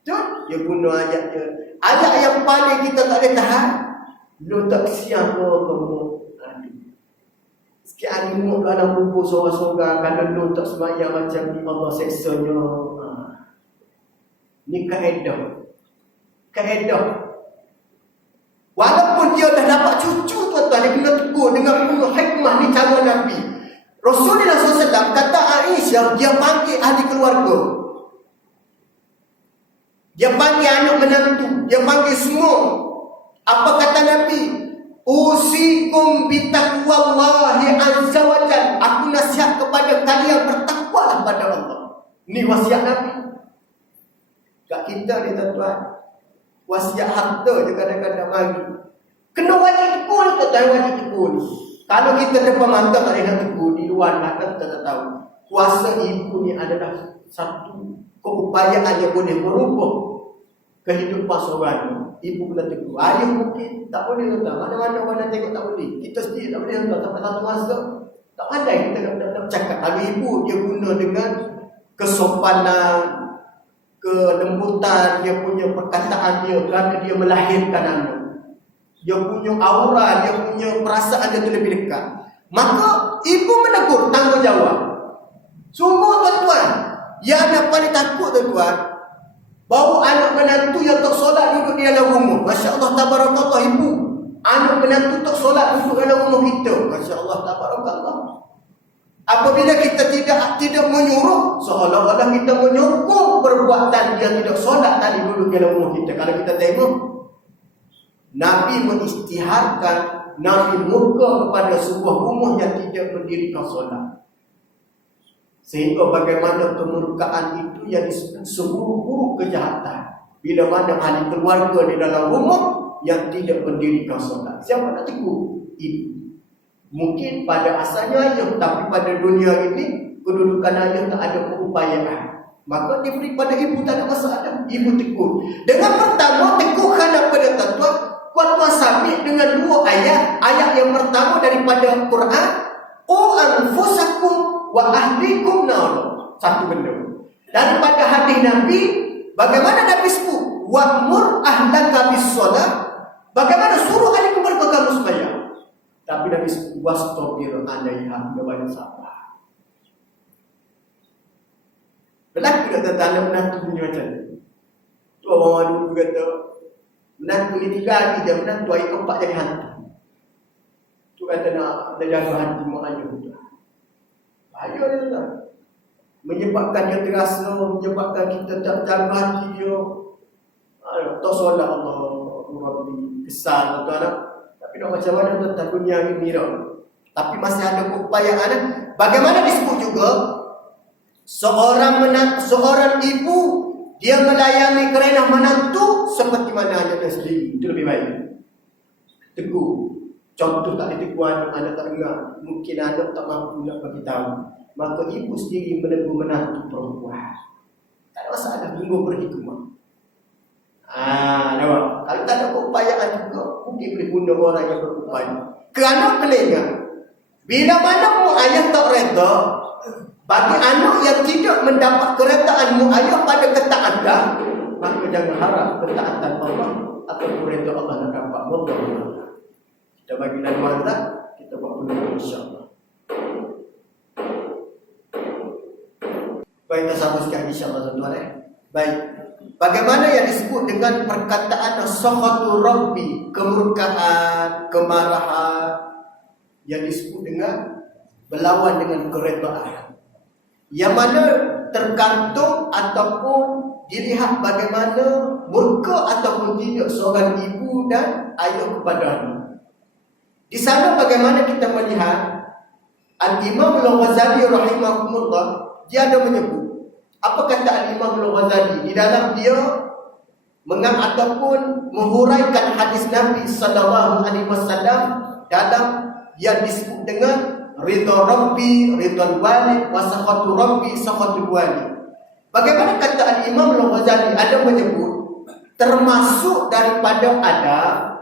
Betul? Dia guna ayat dia. Ayat yang paling kita tak boleh tahan. Lu tak siap ke kamu? Sikit hari mak dalam kubur sorang-sorang, kalau lu tak semayang macam ni, Allah seksanya. Ni kaedah. Walaupun dia dah dapat cucu tuan-tuan, dia kena tegur dengan penuh hikmah. Ni cara Nabi. Rasulullah SAW kata Aisyah, dia panggil ahli keluarga, dia panggil anak menantu, dia panggil semua. Apa kata Nabi? Usikum bitaqwallahi azza wa jalla. Aku nasihat kepada kalian, bertakwalah pada Allah. Ni wasiat Nabi. Kat kita ni tuan-tuan, wasiat harta je kadang-kadang bagi. Kena wajib tegur ni tuan-tuan, wajib tegur ni. Kalau kita depan mata tak boleh nak tegur, di luar mata kita tak tahu. Kuasa ibu ni adalah satu keupayaan yang boleh merubah kehidupan seorang ibu kena tegur. Ayah mungkin tak boleh tuan. Mana-mana tengok tak boleh. Kita sendiri tak boleh tuan. Sampai satu masa tak pandai kita nak cakap. Tapi ibu dia guna dengan kesopanan, kelembutan dia punya perkataan dia kerana dia melahirkan anak. Dia punya aura, dia punya perasaan dia tu lebih dekat. Maka ibu menegur, tanggungjawab. Sungguh tuan-tuan, yang anak paling takut tuan-tuan, bawa anak menantu yang tak solat duduk di dalam rumah. Masya Allah, tabarakallah ibu. Anak menantu tak solat duduk dalam rumah kita. Masya Allah, tabarakallah. Apabila kita tidak menyuruh, seolah-olah kita menyokong perbuatan yang tidak solat tadi duduk di dalam rumah kita. Kalau kita tengok, Nabi mengisytiharkan, Nabi murka kepada sebuah rumah yang tidak mendirikan solat. Sehingga bagaimana kemurkaan itu yang disebut seburuk-buruk kejahatan. Bila mana ahli keluarga di dalam rumah yang tidak mendirikan solat. Siapa nak tegur? Ibu. Mungkin pada asalnya ayah, tapi pada dunia ini kedudukan ayah tak ada keupayaan. Maka diberi pada ibu, tak ada masalah. Ibu tegur. Dengan pertama teguhkan kepada tuan-tuan, tuan-tuan sabit dengan dua ayat. Ayat yang pertama daripada Quran, "Qu anfusakum wa ahlikum nar." Satu benda. Daripada hadis Nabi, bagaimana Nabi sebut? "Wa'mur ahlaka bis-shalah." Bagaimana suruh ahli keluarga kamu sembahyang. Tapi Nabi sebut wastabir 'alaiha, banyak sabar. Berlaku tak tanda menantu punya macam ni? Tu orang dulu kata, menantu ni 3 hari je, menantu hari keempat jadi hantu. Tu kata nak jaga hati mak ayah tu. Bahaya dia tak? Menyebabkan dia terasa, menyebabkan kita tak jaga hati dia. Tak solat Allah, Rabbi, kesal tuan-tuan. Tapi nak macam mana tuan-tuan, dunia ini dah. Tapi masih ada keupayaan. Bagaimana disebut juga, seorang ibu dia melayani kerenah menantu seperti mana anak sendiri. Itu lebih baik. Tegur. Contoh tak ditegur anak tak dengar. Mungkin anak tak mampu nak bagi tahu. Maka ibu sendiri menegur menantu perempuan. Tak ada masalah, tunggu berhikmah. Nampak? Kalau tak ada keupayaan juga, mungkin boleh guna orang yang berupaya. Kerana peningat, bila mana mu ayah tak reda, bagi anak yang tidak mendapat keredaan mu ayah pada ketaatan, maka jangan harap ketaatan Allah atau reda Allah nak dapat. Mudah-mudahan kita bagi lalu azab, kita buat penuh insya-Allah. Baik, kita sambung sekali insya-Allah tuan-tuan. Baik. Bagaimana yang disebut dengan perkataan sakhatu rabbi, kemurkaan, kemarahan, yang disebut dengan berlawan dengan keredaan. Yang mana tergantung ataupun dilihat bagaimana murka ataupun tidak seorang ibu dan ayah kepada anak. Di sana bagaimana kita melihat Al-Imam Al-Ghazali rahimahumullah, dia ada menyebut, apa kata Al-Imam Al-Ghazali di dalam dia ataupun menghuraikan hadis Nabi sallallahu alaihi wasallam dalam yang disebut dengan ridha Rabbi, ridha walid, wa sakhatu Rabbi, sakhatu walid. Bagaimana kata Al-Imam Al-Ghazali ada menyebut termasuk daripada adab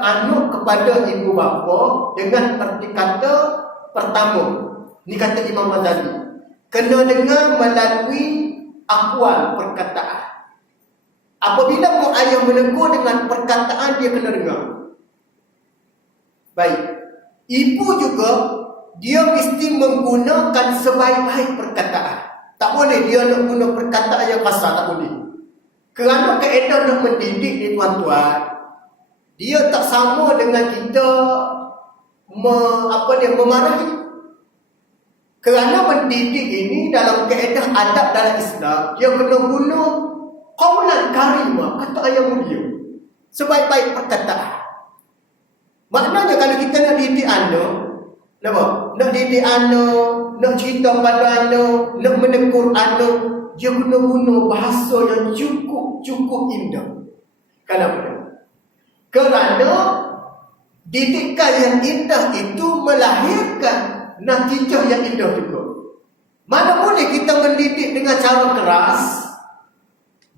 anak kepada ibu bapa dengan erti kata pertama. Ini kata Imam Ghazali, kena dengar melalui akwal, perkataan. Apabila mu ayah menegur dengan perkataan, dia kena dengar. Baik. Ibu juga, dia mesti menggunakan sebaik-baik perkataan. Tak boleh dia nak guna perkataan yang kasar, tak boleh. Kerana kaedah nak mendidik ni tuan-tuan, dia tak sama dengan kita memarahi. Kerana mendidik ini dalam kaedah adab dalam Islam, dia kena guna qaulan karimah, kata ayat mulia, sebaik-baik perkataan. Maknanya kalau kita nak didik anak, nak didik anak, nak cerita pada anak, nak menegur anak, dia kena guna bahasa yang cukup indah. Kenapa? Kerana didikan yang indah itu melahirkan natijah yang indah juga. Mana boleh kita mendidik dengan cara keras,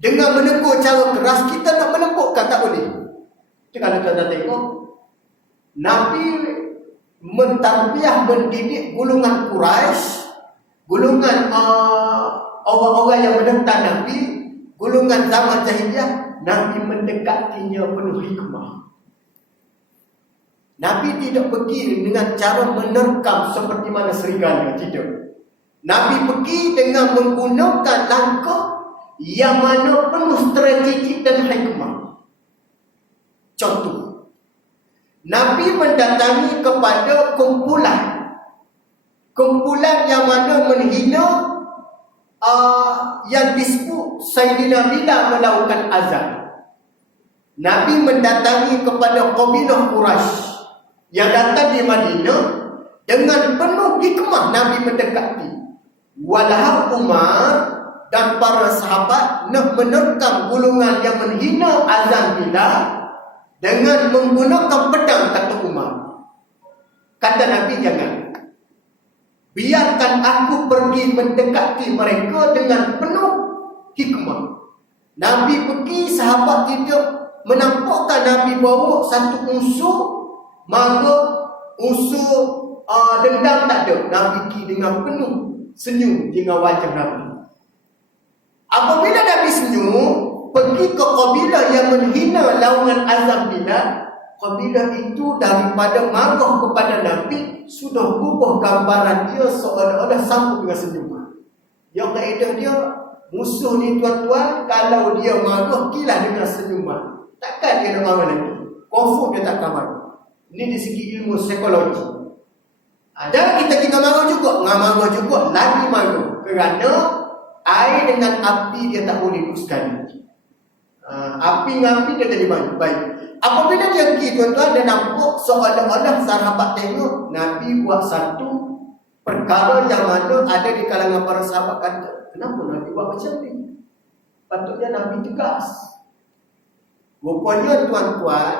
Dengan menegur cara keras, kita nak melembutkan tak boleh. Jadi kalau kita tengok, Nabi mentarbiyah, mendidik golongan Quraisy, golongan orang-orang yang menentang Nabi, golongan zaman jahiliyah. Nabi mendekatinya penuh hikmah. Nabi tidak pergi dengan cara menerkam seperti mana serigala, tidak. Nabi pergi dengan menggunakan langkah yang mana penuh strategi dan hikmah. Contoh, Nabi mendatangi kepada kumpulan yang mana menghina yang disebut Sayyidina Bilal melakukan azan. Nabi mendatangi kepada kabilah Quraisy yang datang di Madinah dengan penuh hikmah. Nabi mendekati, walau Umar dan para sahabat nak menerkam golongan yang menghina azan Bilal dengan menggunakan pedang, kata Umar. Kata Nabi, jangan. Biarkan aku pergi mendekati mereka dengan penuh hikmah. Nabi pergi, sahabat tidak menampakkan Nabi bawa satu unsur mara, unsur dendam, tak ada. Nabi pergi dengan penuh senyum dengan wajah Nabi. Apabila Nabi senyum, pergi ke kabilah yang menghina lawangan azam Bilal, kabilah itu daripada marah kepada Nabi, sudah berubah gambaran dia seolah-olah sambung dengan senyuman. Yang kaedah dia, musuh ni tuan-tuan, kalau dia marah, kilah dengan senyuman. Takkan dia nak marah lagi. Confirm dia takkan marah. Ini di segi ilmu psikologi. Dan kita tinggal marah juga, lagi marah. Kerana air dengan api dia tak boleh luruskan. Api dengan api dia jadi baik. Apabila dia pergi, tuan-tuan, dia nampak seolah-olah sahabat tengok Nabi buat satu perkara yang mana ada di kalangan para sahabat kata, kenapa Nabi buat macam ni? Patutnya Nabi tegas. Rupanya, tuan-tuan,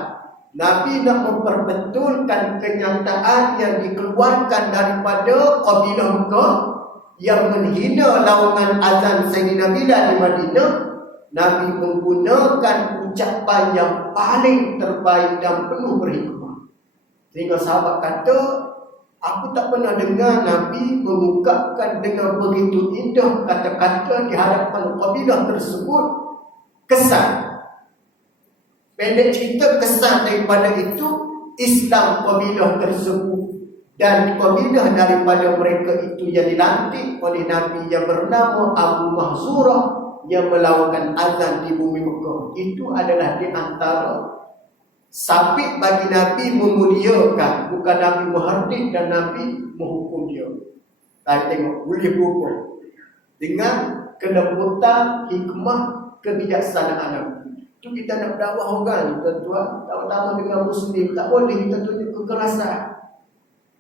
Nabi nak memperbetulkan kenyataan yang dikeluarkan daripada kabilah Mekah yang menghina lawangan azan Sayyidina Bilal di Madinah. Nabi menggunakan ucapan yang paling terbaik dan penuh berhikmah. Sehingga sahabat kata, aku tak pernah dengar Nabi mengungkapkan dengan begitu indah kata-kata di hadapan kabilah tersebut. Kesan. Pendek cerita, kesan daripada itu, Islam kabilah tersebut dan kabilah daripada mereka itu yang dilantik oleh Nabi yang bernama Abu Mahzurah yang melakukan azan di bumi Mekah. Itu adalah di antara sabit bagi Nabi memuliakan, bukan Nabi menghardik dan Nabi menghukum dia. Kita tengok, boleh berubah dengan kelembutan, hikmah, kebijaksanaan Nabi. Itu kita nak dakwah orang, tuan-tuan, terutama dengan Muslim, tak boleh kita tunjuk kekerasan.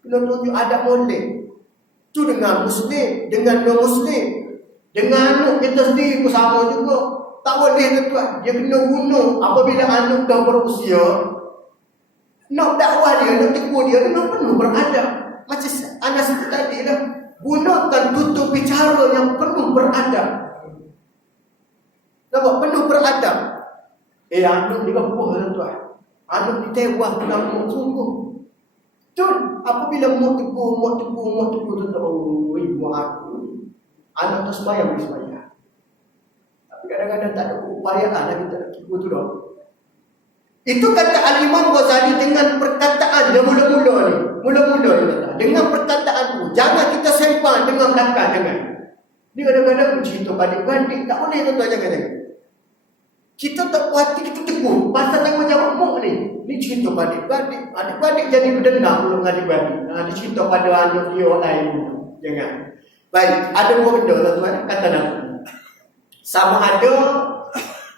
Kena tunjuk adab molek. Itu dengan Muslim, dengan non-Muslim, dengan anak kita sendiri pun sama juga. Tak boleh, tuan-tuan. Dia kena bunuh apabila anak dah berusia. Nak dakwah dia, nak tegur dia, kena penuh beradab. Macam anda sebut tadi lah, gunakan tutur bicara yang penuh beradab. Nampak? Penuh beradab. Anak dia buah, tuan-tuan. Anak ditewas dengan sungguh. Tun, apabila mau tegur, tuan-tuan, oh, ibu aku, anak tu sembahyang boleh sembahyang. Tapi kadang-kadang tak ada upayaan lah kita nak tegur tu dah. Itu kata Al-Imam Ghazali dengan perkataan dia mula-mula ni. Mula-mula ni kata. Dengan perkataan tu, jangan kita sempang dengan belakang, jangan. Dia kadang-kadang cerita adik-adik, tak boleh, tuan-tuan, jangan. Kita tak puas hati, kita tegur. Pasal tanggungjawab muk ni. Ni cerita pada adik-adik. Adik-adik jadi berdendam belum adik-adik. Dia cerita pada anak dia lain. Jangan. Baik, ada dua benda lah tuan. Kata Nabi. Sama ada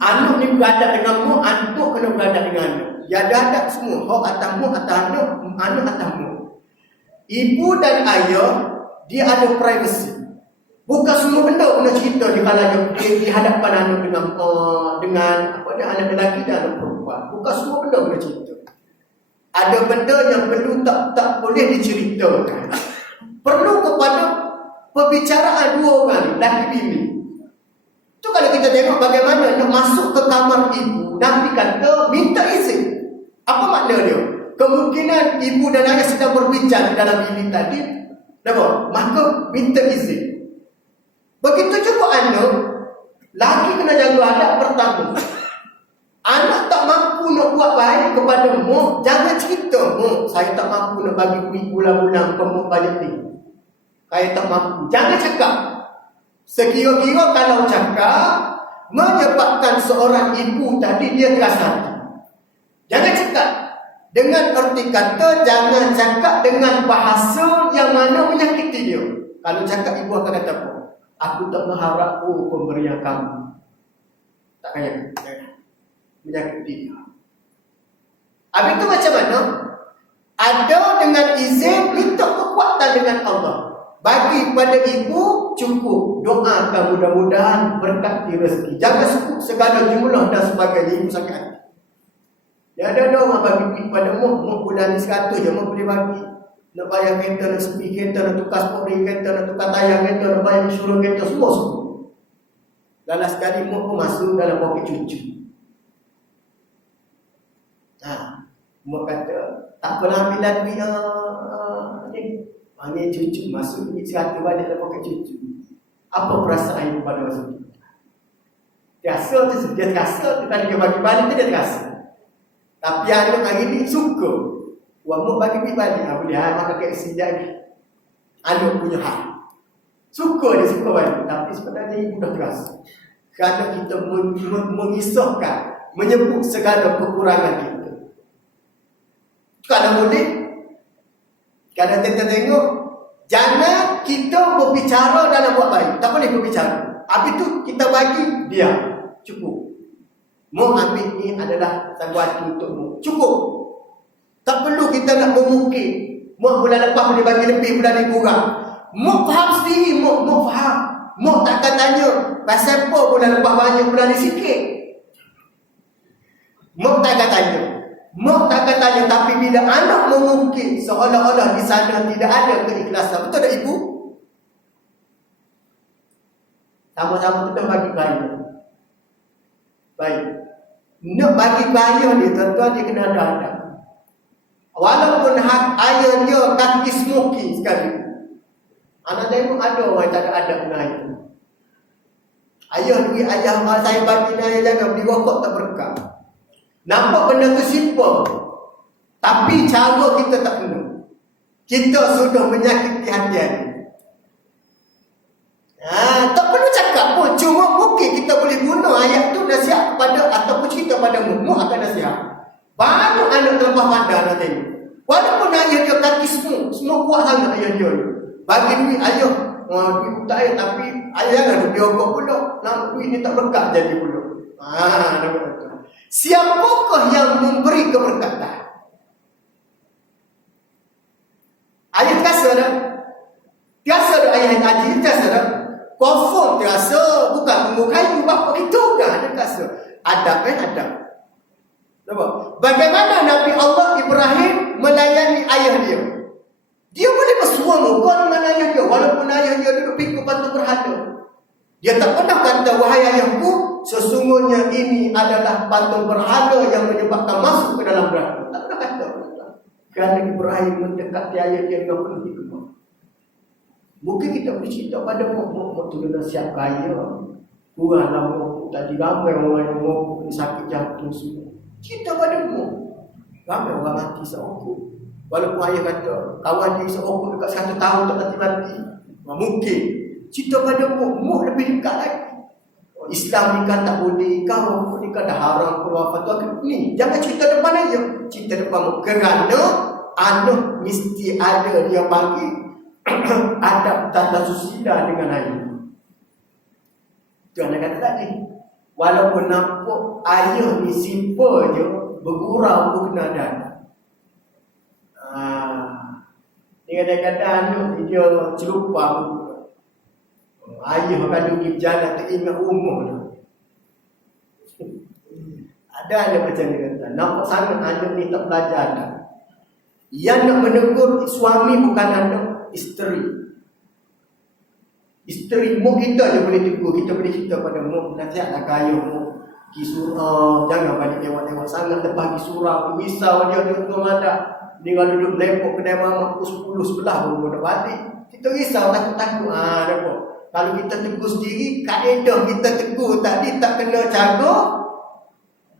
anak ni beradat dengan muk, anak kena beradat dengan anak. Dia ada adat semua. Hak atas muk, atas anak atas muk. Ibu dan ayah, dia ada privacy. Bukan semua benda kena cerita di hadapan anak dengan apa dia, anak lelaki dan anak perempuan. Bukan semua benda kena cerita. Ada benda yang perlu tak boleh diceritakan. Perlu kepada perbicaraan dua orang, lelaki bini. Tu kalau kita tengok bagaimana nak masuk ke kamar ibu, Nabi kata minta izin. Apa makna dia? Kemungkinan ibu dan ayah sedang berbincang dalam bilik tadi, maka minta izin. Begitu juga anak, lagi kena jaga adab pertama. Anak tak mampu nak buat baik kepada mak, jangan cerita, mak, saya tak mampu nak bagi duit bulan-bulan ke mak balik ni. Saya tak mampu. Jangan cakap. Sekira-kira kalau cakap, menyebabkan seorang ibu tadi dia keras hati. Jangan cakap. Dengan erti kata, jangan cakap dengan bahasa yang mana menyakiti dia. Kalau cakap, ibu akan kata apa? Aku tak mengharap pemberian kamu. Tak payah. Menyakiti dia. Habis itu macam mana? Ada dengan izin, minta kekuatan dengan Allah. Bagi pada ibu, cukup doakan mudah-mudahan berkati rezeki. Jangan cukup segala jumlah dan sebagainya. Ibu sakit hati. Ya ada orang bagi duit pada mak bulan ni 100 je mak boleh bagi. Nak bayar kereta, nak sepi kereta, nak tukar sport kereta, nak tukar tayar kereta, nak bayar insurans kereta, semua. Lalu sekali mak pun masuk dalam poket cucu. Mak kata, tak apalah ambilan duit ni. Panggil cucu, masuk duit 100 balik dalam poket cucu. Apa perasaan ibu pada masa itu? Terasa tu, dia terasa. Tadi dia bagi balik tu, dia terasa. Tapi anak hari ni suka. Wang bagi duit balik. Boleh makan KFC lagi. Anak punya hak. Suka dia suka balik. Tapi sebenarnya ibu dah terasa. Kerana kita mengisahkan, menyebut segala kekurangan kita. Kalau boleh, kadang kita tengok, jangan kita berbicara dalam buat baik. Tak boleh berbicara. Habis tu kita bagi dia. Cukup. Mau ambil ni adalah sanggup untukmu. Cukup. Tak perlu kita nak memukir. Mau bulan lepas boleh bagi lebih, bulan ni kurang. Mau faham sendiri. Mau faham. Mau takkan tanya, pasal apa bulan lepas banyak, bulan ni sikit. Mau takkan tanya. Mau takkan tanya. Tapi bila anak memukir, seolah-olah di sana tidak ada keikhlasan. Betul tak ibu? Sama-sama kita bagi baik. Baik. Nak bagi bayar dia, tuan-tuan, dia kena ada. Walaupun hak ayah dia kaki smoking sekali. Anak tengok ada orang tak ada adab dengan ayah. Ayah duit ayah saya bagi ni, ayah jangan beli rokok tak berkah. Nampak benda tu simple. Tapi cara kita tak kena. Kita sudah menyakiti hati dia. Tak perlu cakap pun. Cuma mungkin kita boleh guna ayat tu nasihat kepada ataupun cerita pada mu akan nasihat. Baru anak terlepas pandang nak tengok. Walaupun ayah dia kaki semua kuat sangat ayah dia. Bagi duit ayah, duit tak ayah, tapi ayah jangan duit okok pula. Nak duit ni tak berkat jadi pula. Nampak tu. Siapakah yang memberi keberkatan? Ayah terasa dah. Terasa dah ayah haji, terasa dah. Confirm terasa, bukan tunggu kayu bapa kita kan, dia terasa. Adab adab. Nampak? Bagaimana Nabi Allah Ibrahim melayani ayah dia? Dia boleh bersuara muka dengan ayah dia, walaupun ayah dia duduk pikul patung berhala. Dia tak pernah kata, wahai ayahku, sesungguhnya ini adalah patung berhala yang menyebabkan masuk ke dalam neraka. Tak pernah kata. Kerana Ibrahim mendekati ayah dia dengan penuh hikmah. Mungkin kita boleh cerita pada mak tu kena siap kaya. Kuranglah mak tadi ramai orang yang mak sakit jantung semua. Cerita pada mak. Ramai orang mati seorang. Walaupun ayah kata kawan dia seorang dekat 1 tahun tak mati-mati. Mungkin. Cerita pada mak lebih dekat lagi. Islam nikah tak boleh, kau nikah dah haram keluar fatwa ni. Jangan cerita depan aja. Cerita depan mak. Kerana anak mesti ada dia bagi adab tata susila dengan ayah. Itu anak kata tadi. Walaupun nampak ayah ni simple je, bergurau pun kena ada. Dia kata anak ni dia celupa pun. Ayah kalau pergi berjalan tak ingat rumah dah. Ada macam ni kata. Nampak sangat anak ni tak belajar dah. Yang nak menegur suami bukan anak, isteri. Isteri mu kita je boleh tegur. Kita boleh cerita pada mu, nasihatlah kaya mu. Pergi surau, jangan balik lewat-lewat sangat. Lepas pergi surau, risau dia tengok ada. Dia kalau duduk lepok kedai mamak pukul 10 11 pun nak balik. Kita risau, takut-takut. Nampak? Kalau kita tegur sendiri, kaedah kita tegur tadi tak kena cara.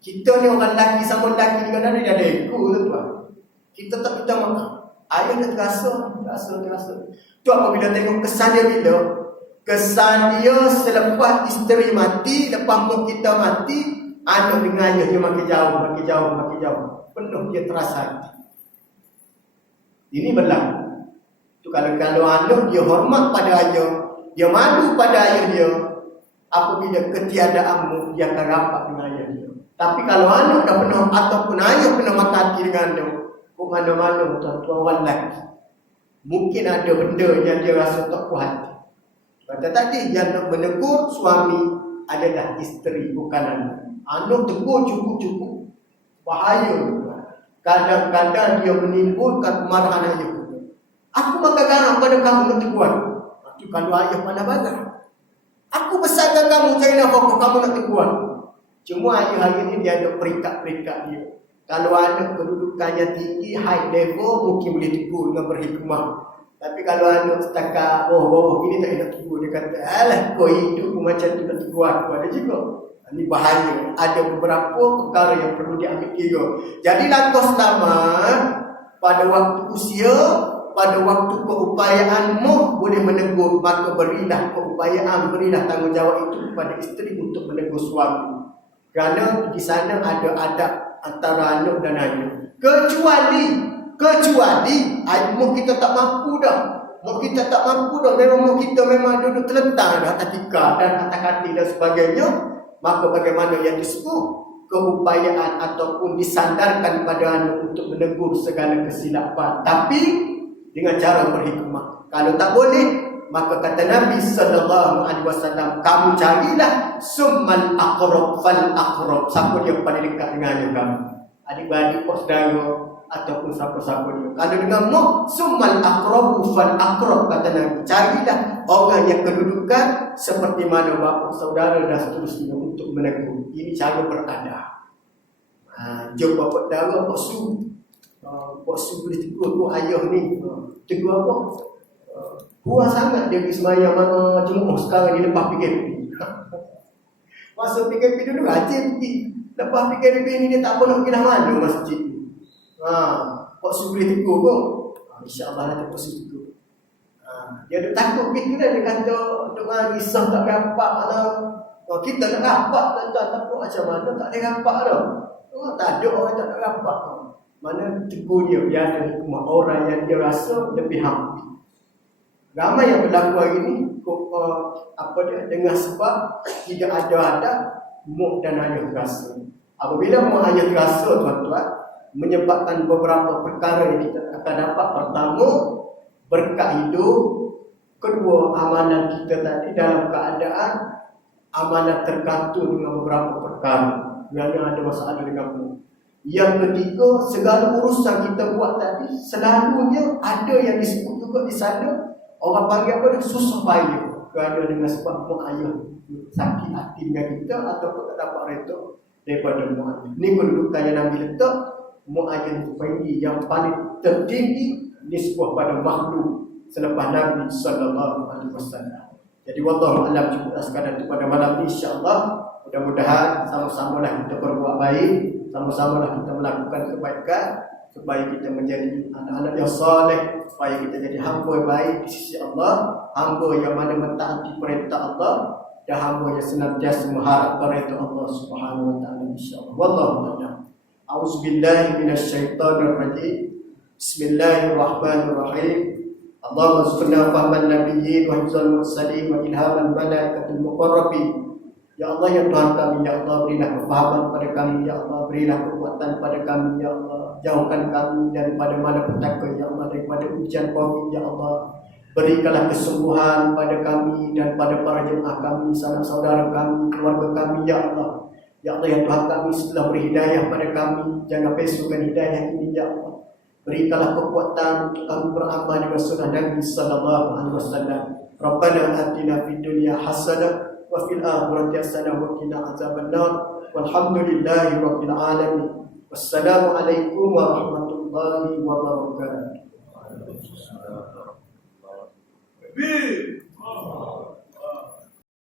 Kita ni orang lelaki sama lelaki ni kadang-kadang dia ada ego tuan. Kita tak minta maaf. Ayah dia terasa. Tu apabila tengok kesan dia bila? Kesan dia selepas isteri mati, lepas mak kita mati, anak dengan ayah dia makin jauh. Penuh dia terasa hati. Ini berlaku. Tu kalau anak dia hormat pada ayah, dia malu pada ayah dia, apabila ketiadaanmu dia akan rapat dengan ayah dia. Tapi kalau anak dah pernah ataupun ayah pernah mati hati dengan dia, kok mana-mana tuan-tuan orang lelaki, mungkin ada benda yang dia rasa tak puas hati. Kata tadi yang nak menegur suami adalah isteri, bukan anak. Anak tegur cukup-cukup, bahaya. Kadang-kadang dia menimbulkan kemarahan ayah. Aku makan garam pada kamu nak tegur. Itu kalau ayah pandai bagai. Aku besarkan kamu, cari nafkah kamu nak tegur. Cuma ayah hari ini dia ada peringkat-peringkat dia. Kalau anak kedudukannya tinggi, high level, mungkin boleh tegur dengan berhikmah. Tapi kalau anak setakat bawah-bawah gini tak nak tegur. Dia kata, alah kau hidup macam tu nak tegur aku. Ada juga. Ini bahaya. Ada beberapa perkara yang perlu diambil kira. Jadi langkah pertama, pada waktu usia, pada waktu keupayaanmu boleh menegur, maka berilah keupayaan, berilah tanggungjawab itu kepada isteri untuk menegur suami. Kerana di sana ada adab antara anak dan ayah. Kecuali mak kita tak mampu dah. Memang mak kita memang duduk terlentang dah atas tikar dan atas kaki dan sebagainya. Maka bagaimana yang disebut keupayaan ataupun disandarkan pada anak untuk menegur segala kesilapan, tapi dengan cara berhikmah. Kalau tak boleh, maka kata Nabi sallallahu alaihi wasallam, kamu carilah summal aqrab fal aqrab. Siapa dia paling dekat dengannya kamu? Adik-beradik, saudara ataupun siapa-siapa dia. Kalau dengan mak, summal aqrab fal aqrab, kata Nabi, carilah orang yang kedudukan seperti mana bapa, saudara dan seterusnya untuk menegur. Ini cara beradab. Jom bapa saudara, pak su boleh tegur tu ayah ni. Tegur apa? Puas sangat dia pergi semayang mana jemaah sekarang ni lepas PKP. Masa PKP dulu rajin pergi. Lepas PKP ni dia tak apa nak pergi dah mana masjid ni. Pak Su boleh tegur pun. InsyaAllah nanti Pak Su tegur. Dia ada takut gitu dah. Dia kata dengan risau tak rapat lah. Kita nak rapat tuan-tuan, tapi macam mana tak ada rapat dah. Tak ada orang tak nak rapat. Mana tegur dia biar hikmah orang yang dia rasa lebih hampir. Ramai yang berlaku hari ini dengan sebab tidak ada mak dan ayah terasa. Apabila mak ayah terasa tuan-tuan, menyebabkan beberapa perkara yang kita akan dapat. Pertama, berkat hidup. Kedua, amalan kita tadi dalam keadaan amalan tergantung dengan beberapa perkara yang ada masalah dengan mak. Yang ketiga, segala urusan kita buat tadi selalunya ada yang disebut juga di sana, orang panggil apa, susah payah. Kerana dengan sebab mak ayah sakit hati dengan kita ataupun tak dapat redha daripada mak ayah. Ini kedudukan yang Nabi letak. Mak ayah itu yang paling tertinggi nisbah pada makhluk selepas Nabi sallallahu alaihi wasallam. Jadi wallahu a'lam cukup sekadar itu pada malam ini, insya-Allah. Mudah-mudahan sama-samalah kita berbuat baik, sama-samalah kita melakukan kebaikan supaya kita menjadi anak-anak yang saleh, supaya kita jadi hamba yang baik di sisi Allah, hamba yang mana mentaati perintah Allah dan hamba yang senantiasa mengharapkan redha Allah Subhanahu wa taala, insyaallah. Wallahu a'lam. A'udzubillahi minasyaitonir rajim. Bismillahirrahmanirrahim. Allahumma zidna fahman nabiyyin wa hifzal mursalin wa ilhaman malaikatil muqarrabin. Ya Allah, ya Tuhan kami, ya Allah, berilah kefahaman pada kami, ya Allah, berilah kekuatan pada kami, ya Allah, jauhkan kami daripada malapetaka, ya Allah, daripada ujian COVID, ya Allah, berikanlah kesembuhan pada kami dan pada para jemaah kami, sanak saudara kami, keluarga kami, ya Allah. Ya Allah, ya Tuhan kami, setelah beri hidayah pada kami, jangan pesukan hidayah ini, ya Allah. Berikanlah kekuatan untuk kami beramal dengan sunnah Nabi sallallahu alaihi wasallam. Rabbana atina fid dunya hasanah wa fil akhirati hasanah wa qina azabannar. Walhamdulillahi rabbil alamin. Wassalamualaikum warahmatullahi wabarakatuh.